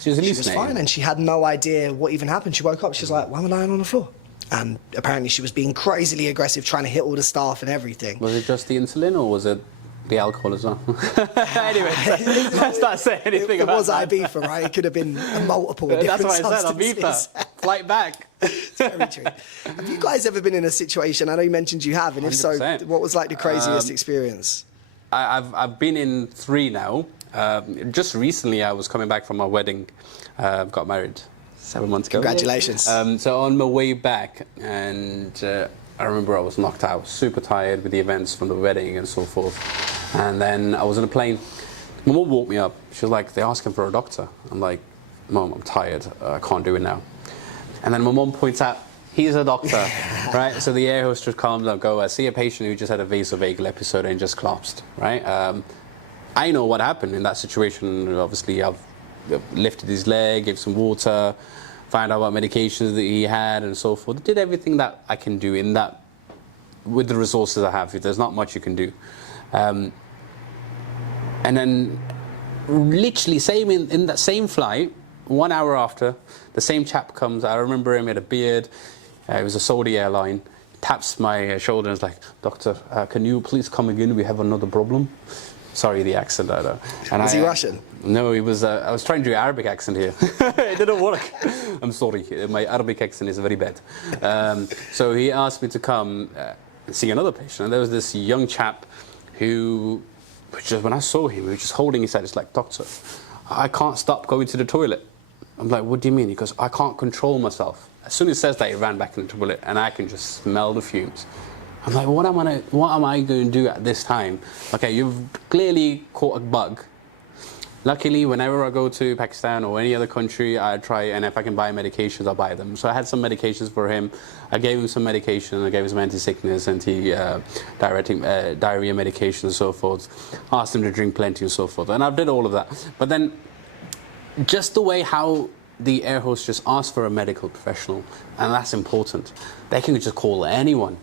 she was fine. And she had no idea what even happened. She woke up. She was like, "Why am I lying on the floor?" And apparently she was being crazily aggressive, trying to hit all the staff and everything. Was it just the insulin, or was it The alcohol as well. Anyway, let's not say anything it about was that. Ibiza, right? It could have been multiple different That's why I said substances. Ibiza. Flight back. It's very true. Have you guys ever been in a situation? I know you mentioned you have, and if so, 100%. what was like the craziest experience? I've been in 3 now. Just recently, I was coming back from my wedding. Got married 7 months ago. Congratulations. So on my way back, and I remember I was knocked out, super tired with the events from the wedding and so forth. And then I was on a plane. My mum woke me up. She was like, "They're asking for a doctor." I'm like, "Mum, I'm tired. I can't do it now." And then my mum points out, "He's a doctor," right? So the air hostess comes and go, "I see a patient who just had a vasovagal episode and just collapsed," right? I know what happened in that situation. Obviously, I've lifted his leg, gave some water, found out what medications that he had and so forth. Did everything that I can do in that, with the resources I have. There's not much you can do. And then literally in that same flight, 1 hour after, the same chap comes. I remember him, he had a beard. It was a Saudi airline. Taps my shoulder and is like, "Doctor, can you please come again? We have another problem." Sorry, the accent, I know. And Was he Russian? No, he was. I was trying to do an Arabic accent here. It didn't work. I'm sorry, my Arabic accent is very bad. So he asked me to come see another patient. And there was this young chap who, just when I saw him, he was just holding his head. It's like, "Doctor, I can't stop going to the toilet." I'm like, "What do you mean?" He goes, "I can't control myself." As soon as he says that, he ran back in the toilet, and I can just smell the fumes. I'm like, what am I going to do at this time? Okay, you've clearly caught a bug. Luckily, whenever I go to Pakistan or any other country, I try, and if I can buy medications, I'll buy them. So I had some medications for him. I gave him some medication. I gave him some anti-sickness, diarrhea medication and so forth. Asked him to drink plenty and so forth. And I did all of that. But then, just the way how the air host just asked for a medical professional, and that's important. They can just call anyone.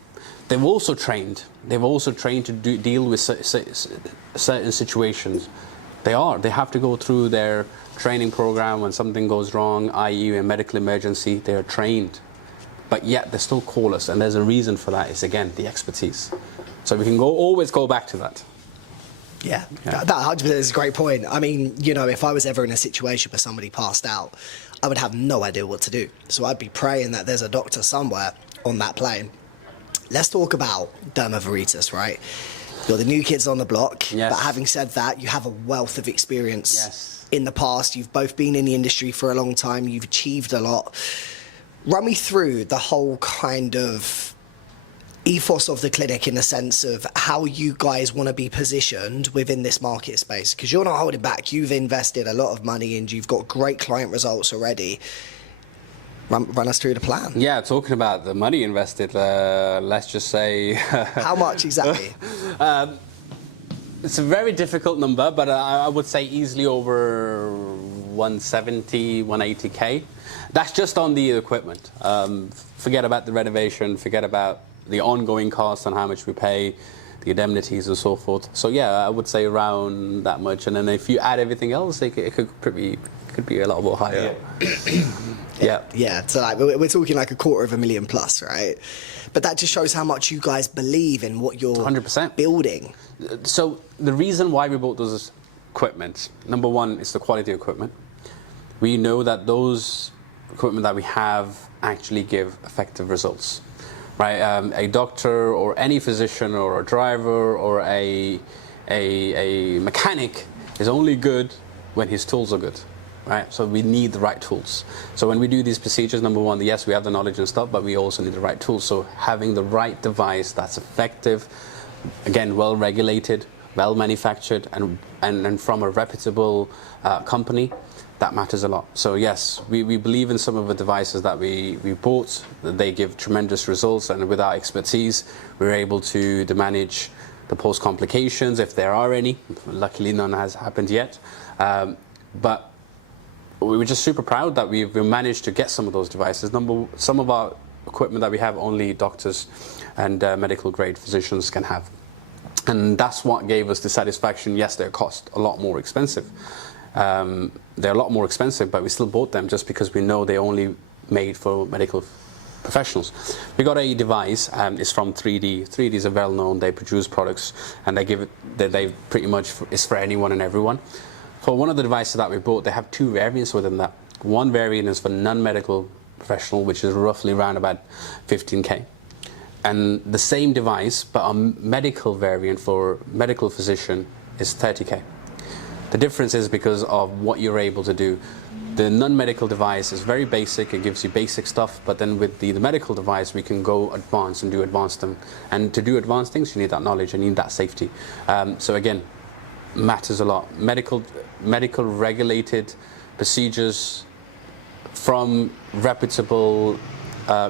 They've also trained. They've also trained to deal with certain situations. They have to go through their training program when something goes wrong, i.e. a medical emergency. They are trained, but yet they still call us, and there's a reason for that. It's again the expertise. So we can always go back to that. Yeah, that 100% is a great point. I mean, if I was ever in a situation where somebody passed out, I would have no idea what to do. So I'd be praying that there's a doctor somewhere on that plane. Let's talk about Derma Veritas, right? You're the new kids on the block, yes. But having said that, you have a wealth of experience Yes. in the past. You've both been in the industry for a long time. You've achieved a lot. Run me through the whole kind of ethos of the clinic in the sense of how you guys want to be positioned within this market space, because you're not holding back. You've invested a lot of money and you've got great client results already. Run us through the plan. Yeah, talking about the money invested, let's just say... How much exactly? It's a very difficult number, but I would say easily over 170, 180K. That's just on the equipment. Forget about the renovation, forget about the ongoing costs and how much we pay, the indemnities and so forth. So yeah, I would say around that much. And then if you add everything else, it could be a lot more higher. Yeah. Yeah, so like we're talking like $250,000 plus, right? But that just shows how much you guys believe in what you're 100%. building. So the reason why we bought those equipment, number one, is the quality of equipment. We know that those equipment that we have actually give effective results, right? A doctor or any physician or a driver or a mechanic is only good when his tools are good. Right, so we need the right tools. So when we do these procedures, number one, yes, we have the knowledge and stuff, but we also need the right tools. So having the right device that's effective, again, well regulated, well manufactured, and from a reputable company, that matters a lot. So yes, we believe in some of the devices that we bought. They give tremendous results, and with our expertise, we're able to manage the post complications if there are any. Luckily, none has happened yet, but we were just super proud that we've managed to get some of those devices. Some of our equipment that we have, only doctors and medical grade physicians can have. And that's what gave us the satisfaction. Yes, they cost a lot more expensive. They're a lot more expensive, but we still bought them just because we know they're only made for medical professionals. We got a device. It's from 3D. 3D is a well-known. They produce products, and they give it. They pretty much it's for anyone and everyone. For one of the devices that we bought, they have two variants within that. One variant is for non-medical professional, which is roughly around about 15K. And the same device, but a medical variant for medical physician is 30K. The difference is because of what you're able to do. The non-medical device is very basic, it gives you basic stuff, but then with the medical device we can go advanced and do advanced things. And to do advanced things you need that knowledge and you need that safety. So again, matters a lot. Medical regulated procedures from reputable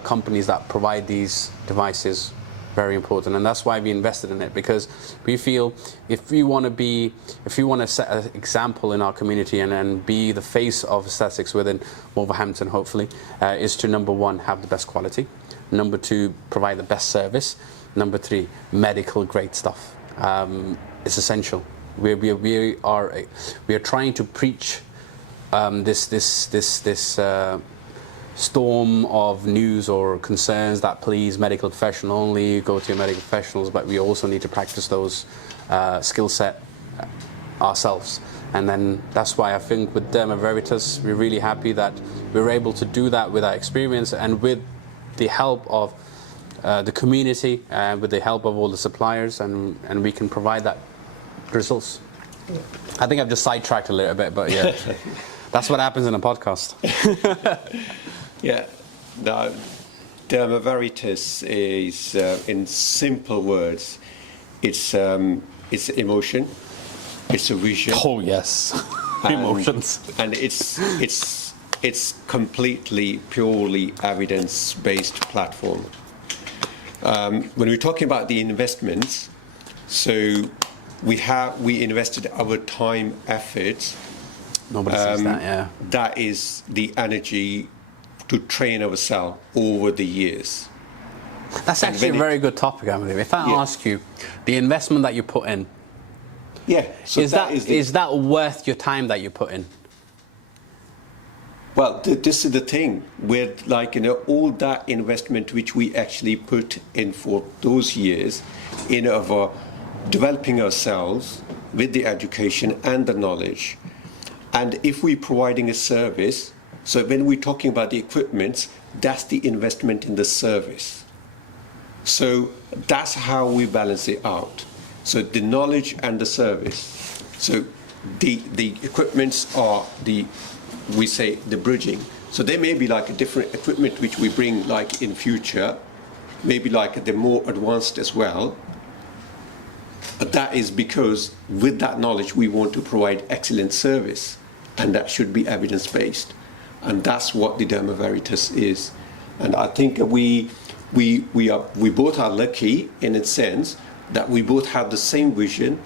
companies that provide these devices, very important, and that's why we invested in it, because we feel if we want to set an example in our community and be the face of aesthetics within Wolverhampton, hopefully, is to, number one, have the best quality, number two, provide the best service, number three, medical grade stuff. It's essential. We are trying to preach this storm of news or concerns that please medical professional only, go to your medical professionals, but we also need to practice those skill set ourselves. And then that's why I think with Derma Veritas we're really happy that we're able to do that with our experience and with the help of the community and with the help of all the suppliers, and we can provide that results. I think I've just sidetracked a little bit, but yeah. That's what happens in a podcast. Yeah, now, Derma Veritas is, in simple words, it's emotion, it's a vision. Oh yes, emotions. And it's completely, purely evidence-based platform. When we're talking about the investments, so we invested our time, effort. Nobody sees that, yeah. That is the energy to train ourselves over the years. That's actually a very good topic, I believe. If I ask you, the investment that you put in, so is that worth your time that you put in? Well, this is the thing with, like, all that investment which we actually put in for those years in our developing ourselves with the education and the knowledge. And if we're providing a service, so when we're talking about the equipment, that's the investment in the service. So that's how we balance it out. So the knowledge and the service. So the equipments are the bridging. So there may be like a different equipment which we bring like in future, maybe like they're more advanced as well. But that is because with that knowledge we want to provide excellent service, and that should be evidence-based. And that's what the Derma Veritas is. And I think we both are lucky in a sense that we both have the same vision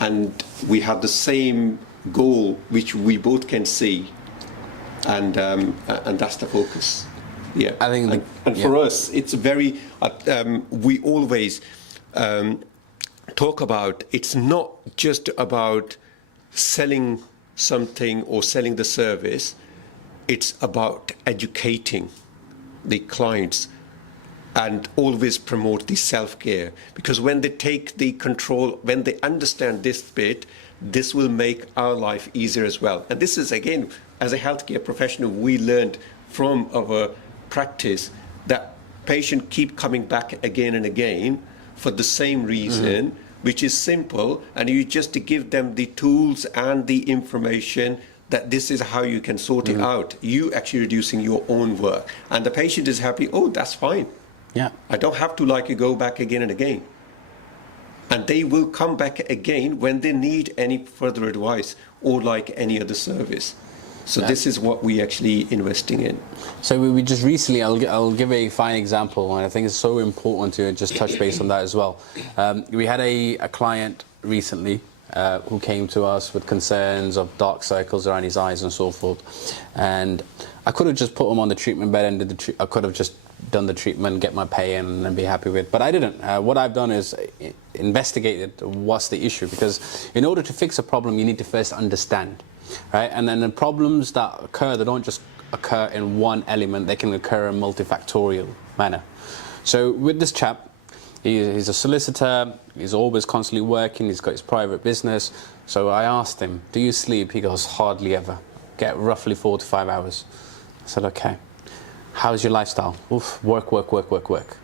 and we have the same goal which we both can see, and that's the focus. Yeah, I think for us it's very we always talk about, it's not just about selling something or selling the service, it's about educating the clients and always promote the self-care, because when they take the control, when they understand this bit, this will make our life easier as well. And this is, again, as a healthcare professional, we learned from our practice that patients keep coming back again and again for the same reason, which is simple, and you just give them the tools and the information that this is how you can sort it out. You actually reducing your own work, and the patient is happy. Oh, that's fine. Yeah, I don't have to go back again and again. And they will come back again when they need any further advice or like any other service. So this is what we actually investing in. So we just recently, I'll give a fine example, and I think it's so important to just touch base on that as well. We had a client recently who came to us with concerns of dark circles around his eyes and so forth. And I could have just put him on the treatment bed and I could have just done the treatment, get my pay in and be happy with. But I didn't. What I've done is investigated what's the issue, because in order to fix a problem you need to first understand. Right? And then the problems that occur, they don't just occur in one element, they can occur in multifactorial manner. So with this chap, he's a solicitor, he's always constantly working, he's got his private business. So I asked him, do you sleep? He goes, hardly ever. Get roughly 4 to 5 hours. I said, okay. How's your lifestyle? Oof, work, work, work, work, work.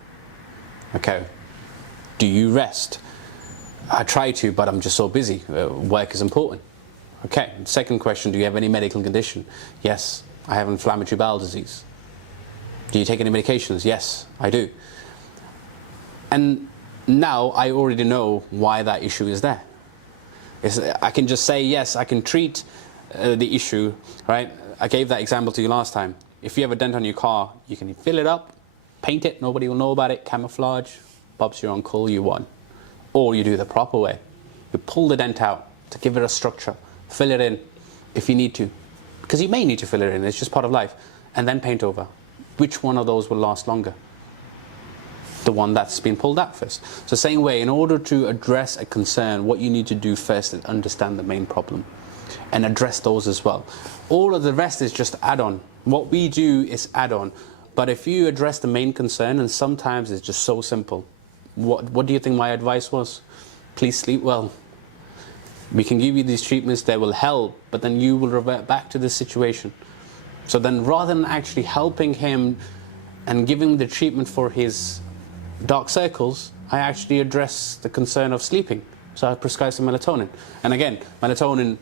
Okay. Do you rest? I try to, but I'm just so busy. Work is important. Okay. Second question, do you have any medical condition? Yes, I have inflammatory bowel disease. Do you take any medications? Yes, I do. And now I already know why that issue is there. I can just say, yes, I can treat the issue, right? I gave that example to you last time. If you have a dent on your car, you can fill it up, paint it, nobody will know about it, camouflage, Bob's your uncle, you won. Or you do the proper way. You pull the dent out to give it a structure, fill it in if you need to. Because you may need to fill it in, it's just part of life. And then paint over. Which one of those will last longer? The one that's been pulled out first. So same way, in order to address a concern, what you need to do first is understand the main problem and address those as well. All of the rest is just add-on. What we do is add-on. But if you address the main concern, and sometimes it's just so simple. What do you think my advice was? Please sleep well. We can give you these treatments, they will help, but then you will revert back to the situation. So then rather than actually helping him and giving the treatment for his dark circles, I actually address the concern of sleeping. So I prescribe some melatonin. And again, melatonin,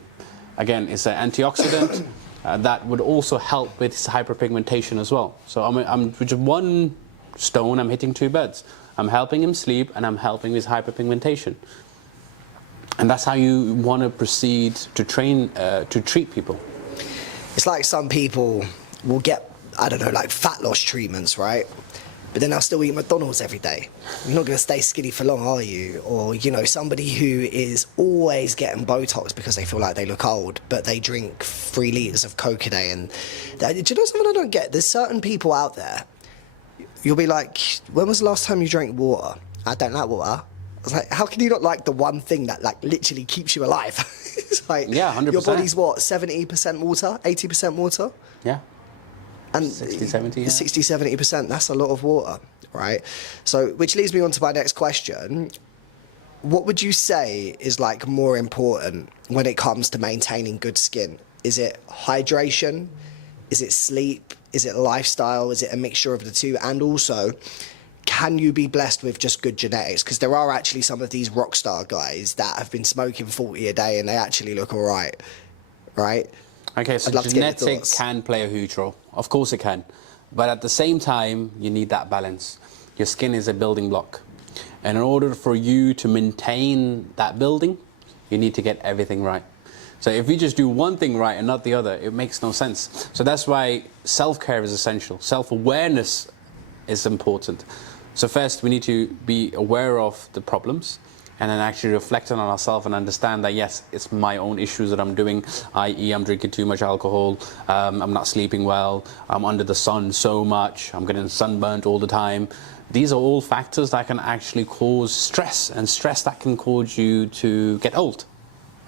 again, is an antioxidant that would also help with his hyperpigmentation as well. So I'm with one stone, I'm hitting two birds. I'm helping him sleep and I'm helping his hyperpigmentation. And that's how you want to proceed to train, to treat people. It's like some people will get, I don't know, like fat loss treatments, right? But then they'll still eat McDonald's every day. You're not going to stay skinny for long, are you? Or, you know, somebody who is always getting Botox because they feel like they look old, but they drink 3 litres of Coke a day. And do you know something I don't get? There's certain people out there, you'll be like, when was the last time you drank water? I don't like water. I was like, how can you not like the one thing that like literally keeps you alive? It's like, yeah, 100%. Your body's what, 70% water, 80% water? Yeah. And 60, 70, yeah. 60, 70%, that's a lot of water, right? So, which leads me on to my next question. What would you say is like more important when it comes to maintaining good skin? Is it hydration? Is it sleep? Is it lifestyle? Is it a mixture of the two? And also, can you be blessed with just good genetics? Because there are actually some of these rock star guys that have been smoking 40 a day and they actually look all right, right? Okay, so genetics can play a huge role. Of course it can. But at the same time, you need that balance. Your skin is a building block. And in order for you to maintain that building, you need to get everything right. So if you just do one thing right and not the other, it makes no sense. So that's why self-care is essential. Self-awareness is important. So first, we need to be aware of the problems and then actually reflect on ourselves and understand that, yes, it's my own issues that I'm doing, i.e. I'm drinking too much alcohol, I'm not sleeping well, I'm under the sun so much, I'm getting sunburnt all the time. These are all factors that can actually cause stress, and stress that can cause you to get old,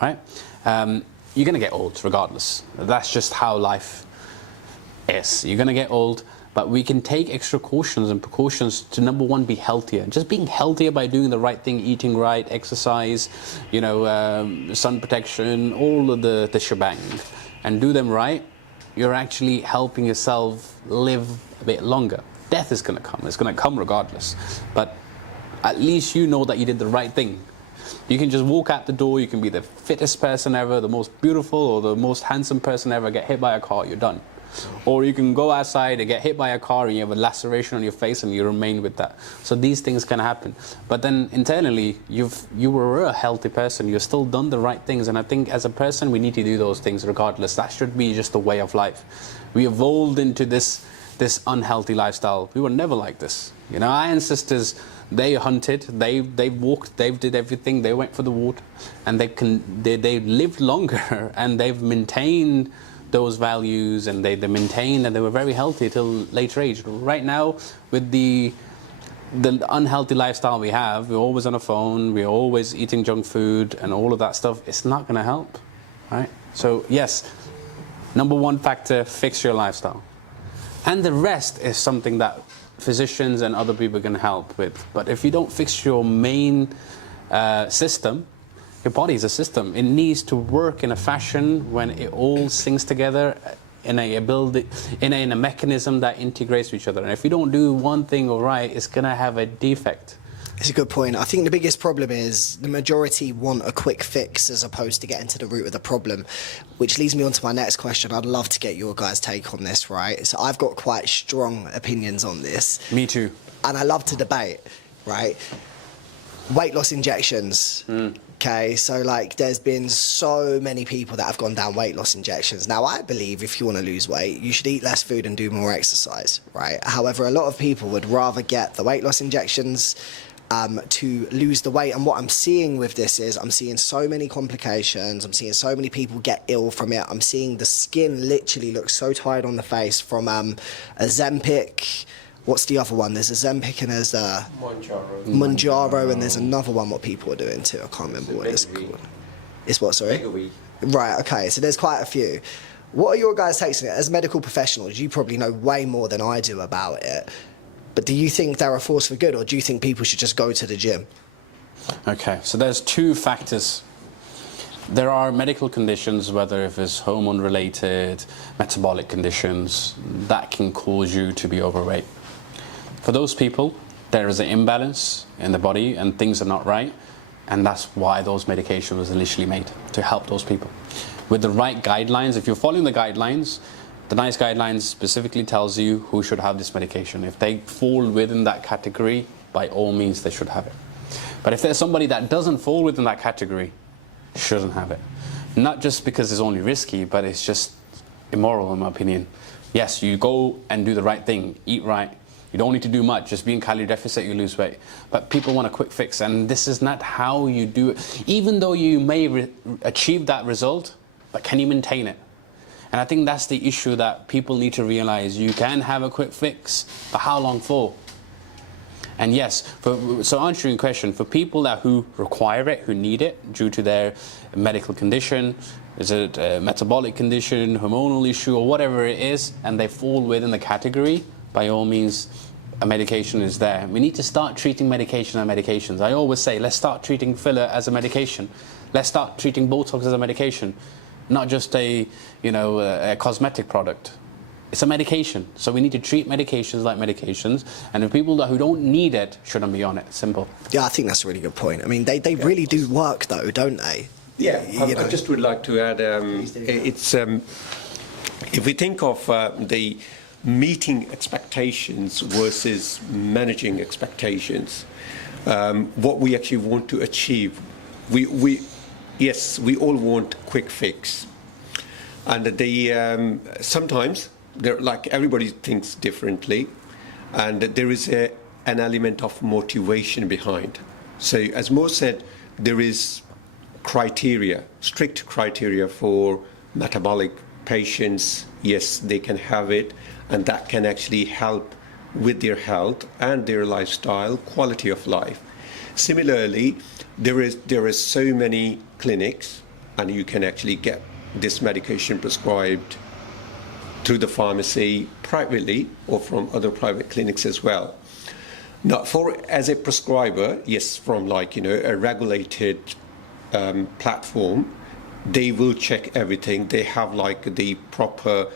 right? You're going to get old regardless. That's just how life is. You're going to get old. But we can take extra cautions and precautions to, number one, be healthier. Just being healthier by doing the right thing, eating right, exercise, you know, sun protection, all of the shebang, and do them right, you're actually helping yourself live a bit longer. Death is going to come. It's going to come regardless. But at least you know that you did the right thing. You can just walk out the door, you can be the fittest person ever, the most beautiful or the most handsome person ever, get hit by a car, you're done. Or you can go outside and get hit by a car and you have a laceration on your face and you remain with that. So these things can happen. But then internally, you were a healthy person. You've still done the right things. And I think as a person, we need to do those things regardless. That should be just a way of life. We evolved into this unhealthy lifestyle. We were never like this. You know, our ancestors, they hunted, they walked, they did everything. They went for the water and they lived longer and they've maintained those values, and they maintained and they were very healthy till later age. Right now, with the unhealthy lifestyle we have, we're always on a phone, we're always eating junk food and all of that stuff, it's not going to help, right? So yes, Number one factor, fix your lifestyle. And the rest is something that physicians and other people can help with. But if you don't fix your main system, your body is a system. It needs to work in a fashion when it all syncs together in a mechanism that integrates with each other. And if you don't do one thing right, it's going to have a defect. It's a good point. I think the biggest problem is the majority want a quick fix as opposed to getting to the root of the problem, which leads me on to my next question. I'd love to get your guys' take on this, right? So I've got quite strong opinions on this. Me too. And I love to debate, right? Weight loss injections. Okay, so like there's been so many people that have gone down weight loss injections. Now I believe if you want to lose weight, you should eat less food and do more exercise, right? However, a lot of people would rather get the weight loss injections to lose the weight. And what I'm seeing with this is I'm seeing so many complications. I'm seeing so many people get ill from it. I'm seeing the skin literally look so tired on the face from Ozempic. What's the other one? There's Ozempic and there's Mounjaro, and there's another one what people are doing too. I can't remember what it's called. It's what, sorry? Right, okay, so there's quite a few. What are your guys' takes on it? As medical professionals, you probably know way more than I do about it. But do you think they're a force for good, or do you think people should just go to the gym? Okay, so there's two factors. There are medical conditions, whether if it's hormone-related, metabolic conditions, that can cause you to be overweight. For those people, there is an imbalance in the body and things are not right, and that's why those medication was initially made, to help those people. With the right guidelines, if you're following the guidelines, the NICE guidelines specifically tells you who should have this medication. If they fall within that category, by all means they should have it. But if there's somebody that doesn't fall within that category, shouldn't have it. Not just because it's only risky, but it's just immoral in my opinion. Yes, you go and do the right thing, eat right. You don't need to do much, just be in calorie deficit, you lose weight. But people want a quick fix, and this is not how you do it. Even though you may achieve that result, but can you maintain it? And I think that's the issue that people need to realize. You can have a quick fix, but how long for? And yes, so answering your question, for people who require it, who need it due to their medical condition, is it a metabolic condition, hormonal issue, or whatever it is, and they fall within the category, by all means, a medication is there. We need to start treating medication as medications. I always say, let's start treating filler as a medication. Let's start treating Botox as a medication, not just a cosmetic product. It's a medication, so we need to treat medications like medications, and the people who don't need it shouldn't be on it. Simple. Yeah, I think that's a really good point. I mean, they really do work, though, don't they? Yeah, I just would like to add, it's if we think of the meeting expectations versus managing expectations, what we actually want to achieve, yes, we all want quick fix, and sometimes everybody thinks differently, and there is an element of motivation behind. So as Mo said, there is criteria, strict criteria for metabolic patients. Yes, they can have it, and that can actually help with their health and their lifestyle, quality of life. Similarly, there is so many clinics, and you can actually get this medication prescribed through the pharmacy privately or from other private clinics as well. Now, as a prescriber, yes, from a regulated platform, they will check everything. They have the proper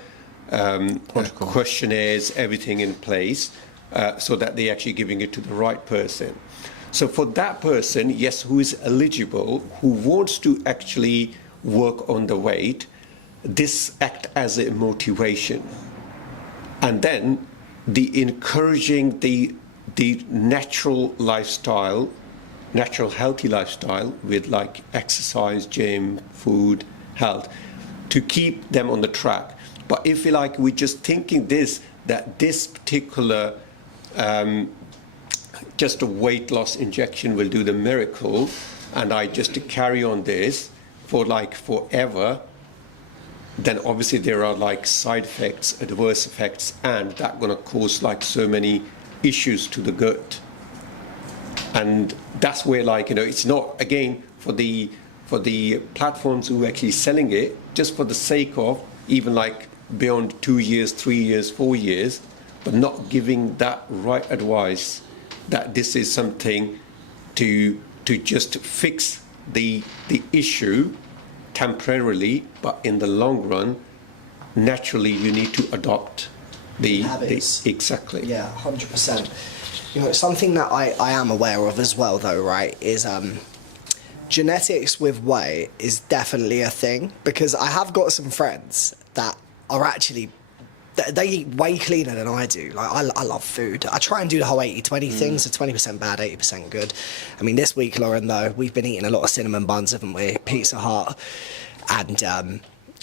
questionnaires, everything in place, so that they're actually giving it to the right person. So for that person, yes, who is eligible, who wants to actually work on the weight, this act as a motivation. And then the encouraging the natural lifestyle, natural healthy lifestyle with exercise, gym, food, health, to keep them on the track. But if we're just thinking that this particular just a weight loss injection will do the miracle, and I just carry on this for forever, then obviously there are side effects, adverse effects, and that's going to cause so many issues to the gut. And that's where it's not, again, for the platforms who are actually selling it, just for the sake of even like beyond 2 years, 3 years, 4 years, but not giving that right advice that this is something to just fix the issue temporarily, but in the long run, naturally you need to adopt the habits. Exactly. Yeah, 100%. You know, something that I am aware of as well, though, right, is genetics with weight is definitely a thing, because I have got some friends that are actually, they eat way cleaner than I do. Like, I love food. I try and do the whole 80-20 thing, so 20% bad, 80% good. I mean, this week, Lauren, though, we've been eating a lot of cinnamon buns, haven't we? Pizza Hut. And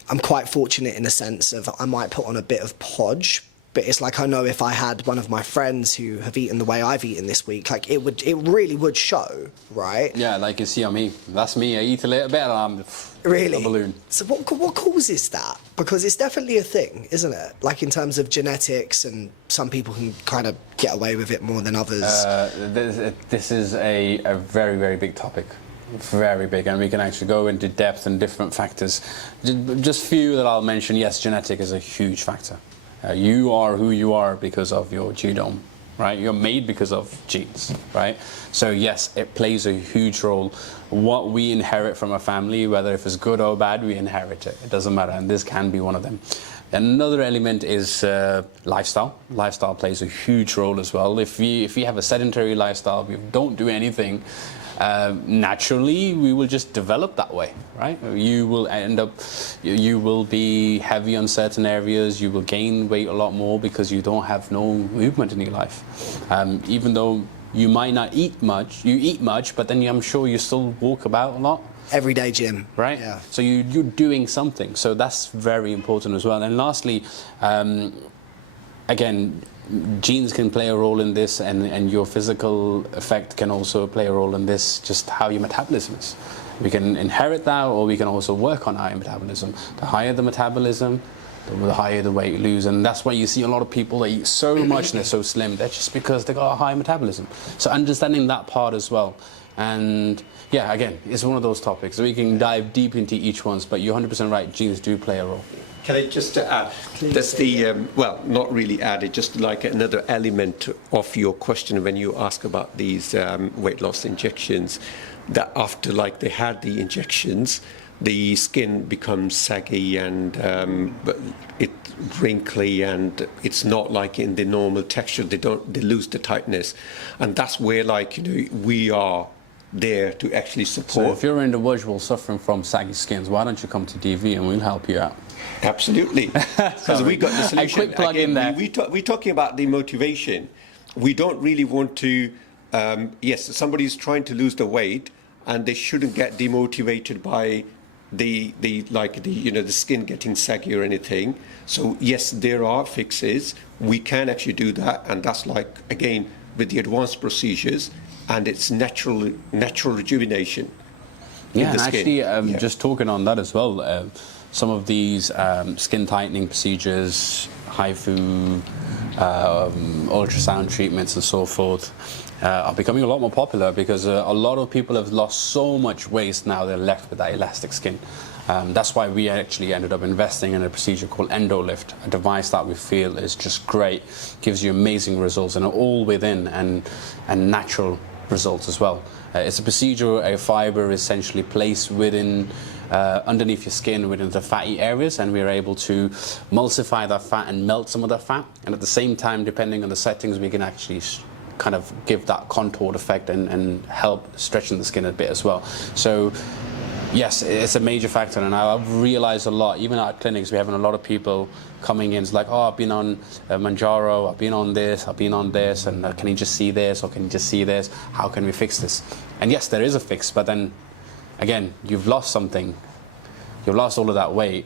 I'm quite fortunate in the sense of I might put on a bit of podge, but it's like I know if I had one of my friends who have eaten the way I've eaten this week, like it really would show, right? Yeah, like you see on me. That's me. I eat a little bit and I'm Really? a balloon. So what causes that? Because it's definitely a thing, isn't it? Like in terms of genetics, and some people can kind of get away with it more than others. This is a very, very big topic. Very big, and we can actually go into depth and different factors. Just few that I'll mention. Yes, genetic is a huge factor. You are who you are because of your genome, right? You're made because of genes, right? So yes, it plays a huge role. What we inherit from a family, whether if it's good or bad, we inherit it. It doesn't matter, and this can be one of them. Another element is lifestyle. Lifestyle plays a huge role as well. If we have a sedentary lifestyle, we don't do anything, naturally we will just develop that way, right? You will end up, you will be heavy on certain areas, you will gain weight a lot more because you don't have no movement in your life. Even though you might not eat much, you eat much, but then I'm sure you still walk about a lot. Everyday gym. Right? Yeah. So you're doing something. So that's very important as well. And lastly, again, genes can play a role in this, and your physical effect can also play a role in this, just how your metabolism is. We can inherit that, or we can also work on our metabolism. The higher the metabolism, the higher the weight you lose. And that's why you see a lot of people that eat so much and they're so slim. That's just because they got a high metabolism. So understanding that part as well. And yeah, again, it's one of those topics. So we can dive deep into each one, but you're 100% right, genes do play a role. Can I just add? That's the, well, not really added, just like another element of your question when you ask about these weight loss injections, that after like they had the injections, the skin becomes saggy and it wrinkly, and it's not like in the normal texture. They lose the tightness, and that's where, like, you know, we are there to actually support. So if you're an individual suffering from saggy skins, why don't you come to DV and we'll help you out? Absolutely, because we got the solution. A quick plug in there. We're talking about the motivation. We don't really want to. Yes, somebody's trying to lose the weight, and they shouldn't get demotivated by the skin getting saggy or anything. So yes, there are fixes. We can actually do that, and that's like, again, with the advanced procedures, and it's natural rejuvenation. Yeah, and actually, just talking on that as well, some of these skin tightening procedures, HIFU, ultrasound treatments and so forth, are becoming a lot more popular because a lot of people have lost so much waste now they're left with that elastic skin. That's why we actually ended up investing in a procedure called EndoLift, a device that we feel is just great, gives you amazing results, and all within and natural results as well. It's a procedure where a fiber is essentially placed within underneath your skin, within the fatty areas, and we're able to emulsify that fat and melt some of that fat, and at the same time, depending on the settings, we can actually kind of give that contoured effect and help stretching the skin a bit as well. So yes, it's a major factor, and I've realized a lot, even at clinics, we're having a lot of people coming in, it's like, oh, I've been on Manjaro, I've been on this, and can you just see this, or can you just see this? How can we fix this? And yes, there is a fix, but then, again, you've lost something. You've lost all of that weight.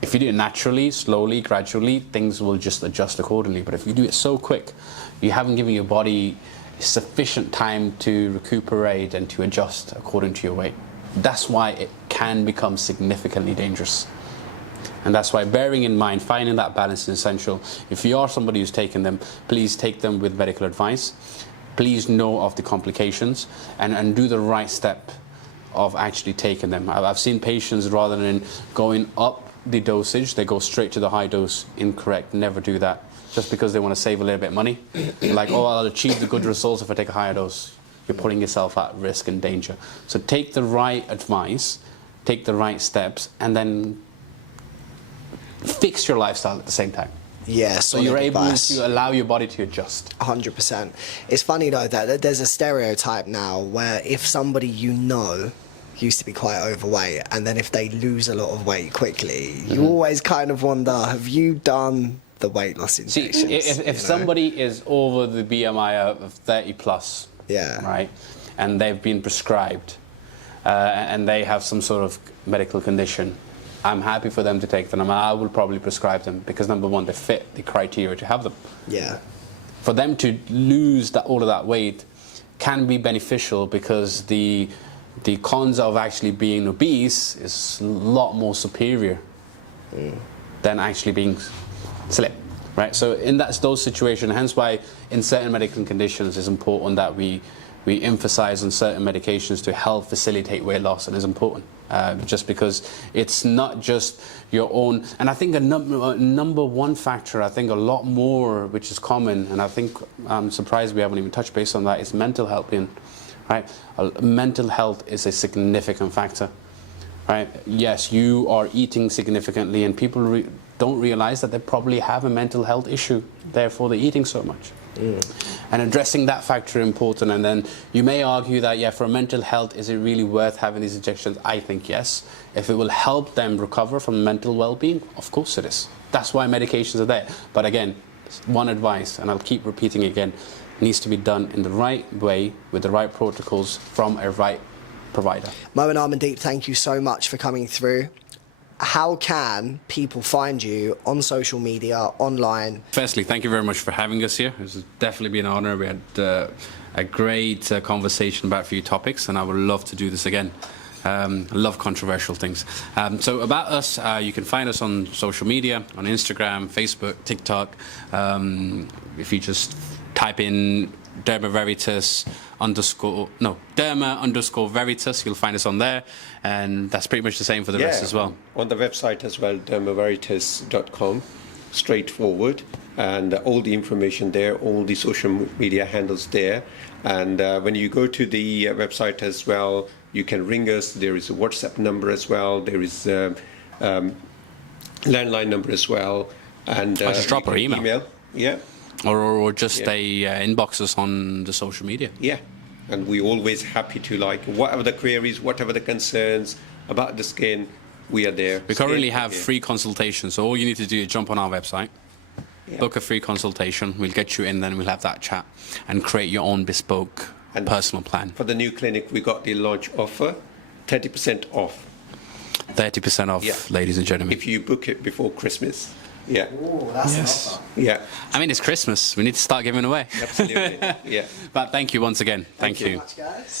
If you do it naturally, slowly, gradually, things will just adjust accordingly. But if you do it so quick, you haven't given your body sufficient time to recuperate and to adjust according to your weight. That's why it can become significantly dangerous. And that's why, bearing in mind, finding that balance is essential. If you are somebody who's taking them, please take them with medical advice. Please know of the complications and do the right step of actually taking them. I've seen patients, rather than going up the dosage. They go straight to the high dose. Incorrect. Never do that. Just because they want to save a little bit of money. Like, oh, I'll achieve the good results if I take a higher dose. You're putting yourself at risk and danger. So take the right advice, take the right steps, and then fix your lifestyle at the same time. Yeah, so you're able to allow your body to adjust. 100%. It's funny though that there's a stereotype now where if somebody you know used to be quite overweight, and then if they lose a lot of weight quickly, you always kind of wonder, have you done the weight loss injections? See, if somebody is over the BMI of 30 plus, right, and they've been prescribed, and they have some sort of medical condition, I'm happy for them to take them. I will probably prescribe them because, number one, they fit the criteria to have them. Yeah. For them to lose all of that weight can be beneficial because the cons of actually being obese is a lot more superior than actually being slim, right? So in those situations, hence why in certain medical conditions it's important that we emphasize on certain medications to help facilitate weight loss, and it's important. Just because it's not just your own, and I think a number one factor, I think a lot more, which is common, and I think I'm surprised we haven't even touched base on that, is mental health. Right, mental health is a significant factor. Right, yes, you are eating significantly, and people don't realize that they probably have a mental health issue. Therefore, they're eating so much. And addressing that factor is important. And then you may argue that, yeah, for mental health, is it really worth having these injections? I think yes. If it will help them recover from mental well-being, of course it is. That's why medications are there. But again, one advice, and I'll keep repeating it again, needs to be done in the right way, with the right protocols from a right provider. Mo and Amandeep, thank you so much for coming through. How can people find you on social media, online? Firstly, thank you very much for having us here. It's definitely been an honour. We had a great conversation about a few topics, and I would love to do this again. I love controversial things. So about us, you can find us on social media, on Instagram, Facebook, TikTok. If you just type in Derma Veritas Derma Veritas, you'll find us on there, and that's pretty much the same for the rest as well. On the website as well, dermaveritas.com, straightforward, and all the information there, all the social media handles there. And when you go to the website as well, you can ring us. There is a WhatsApp number as well. There is a landline number as well. And just drop our email. Yeah. Or just inbox us on the social media. Yeah, and we're always happy to, like, whatever the queries, whatever the concerns about the skin, we are there. We currently have free consultations, so all you need to do is jump on our website, book a free consultation, we'll get you in, then we'll have that chat and create your own bespoke personal plan. For the new clinic, we got the launch offer, 30% off. 30% off, ladies and gentlemen. If you book it before Christmas. Yeah. Ooh, that's an offer. Yeah. I mean, it's Christmas. We need to start giving away. Absolutely. Yeah. But thank you once again. Thank you. Thank you so much, guys.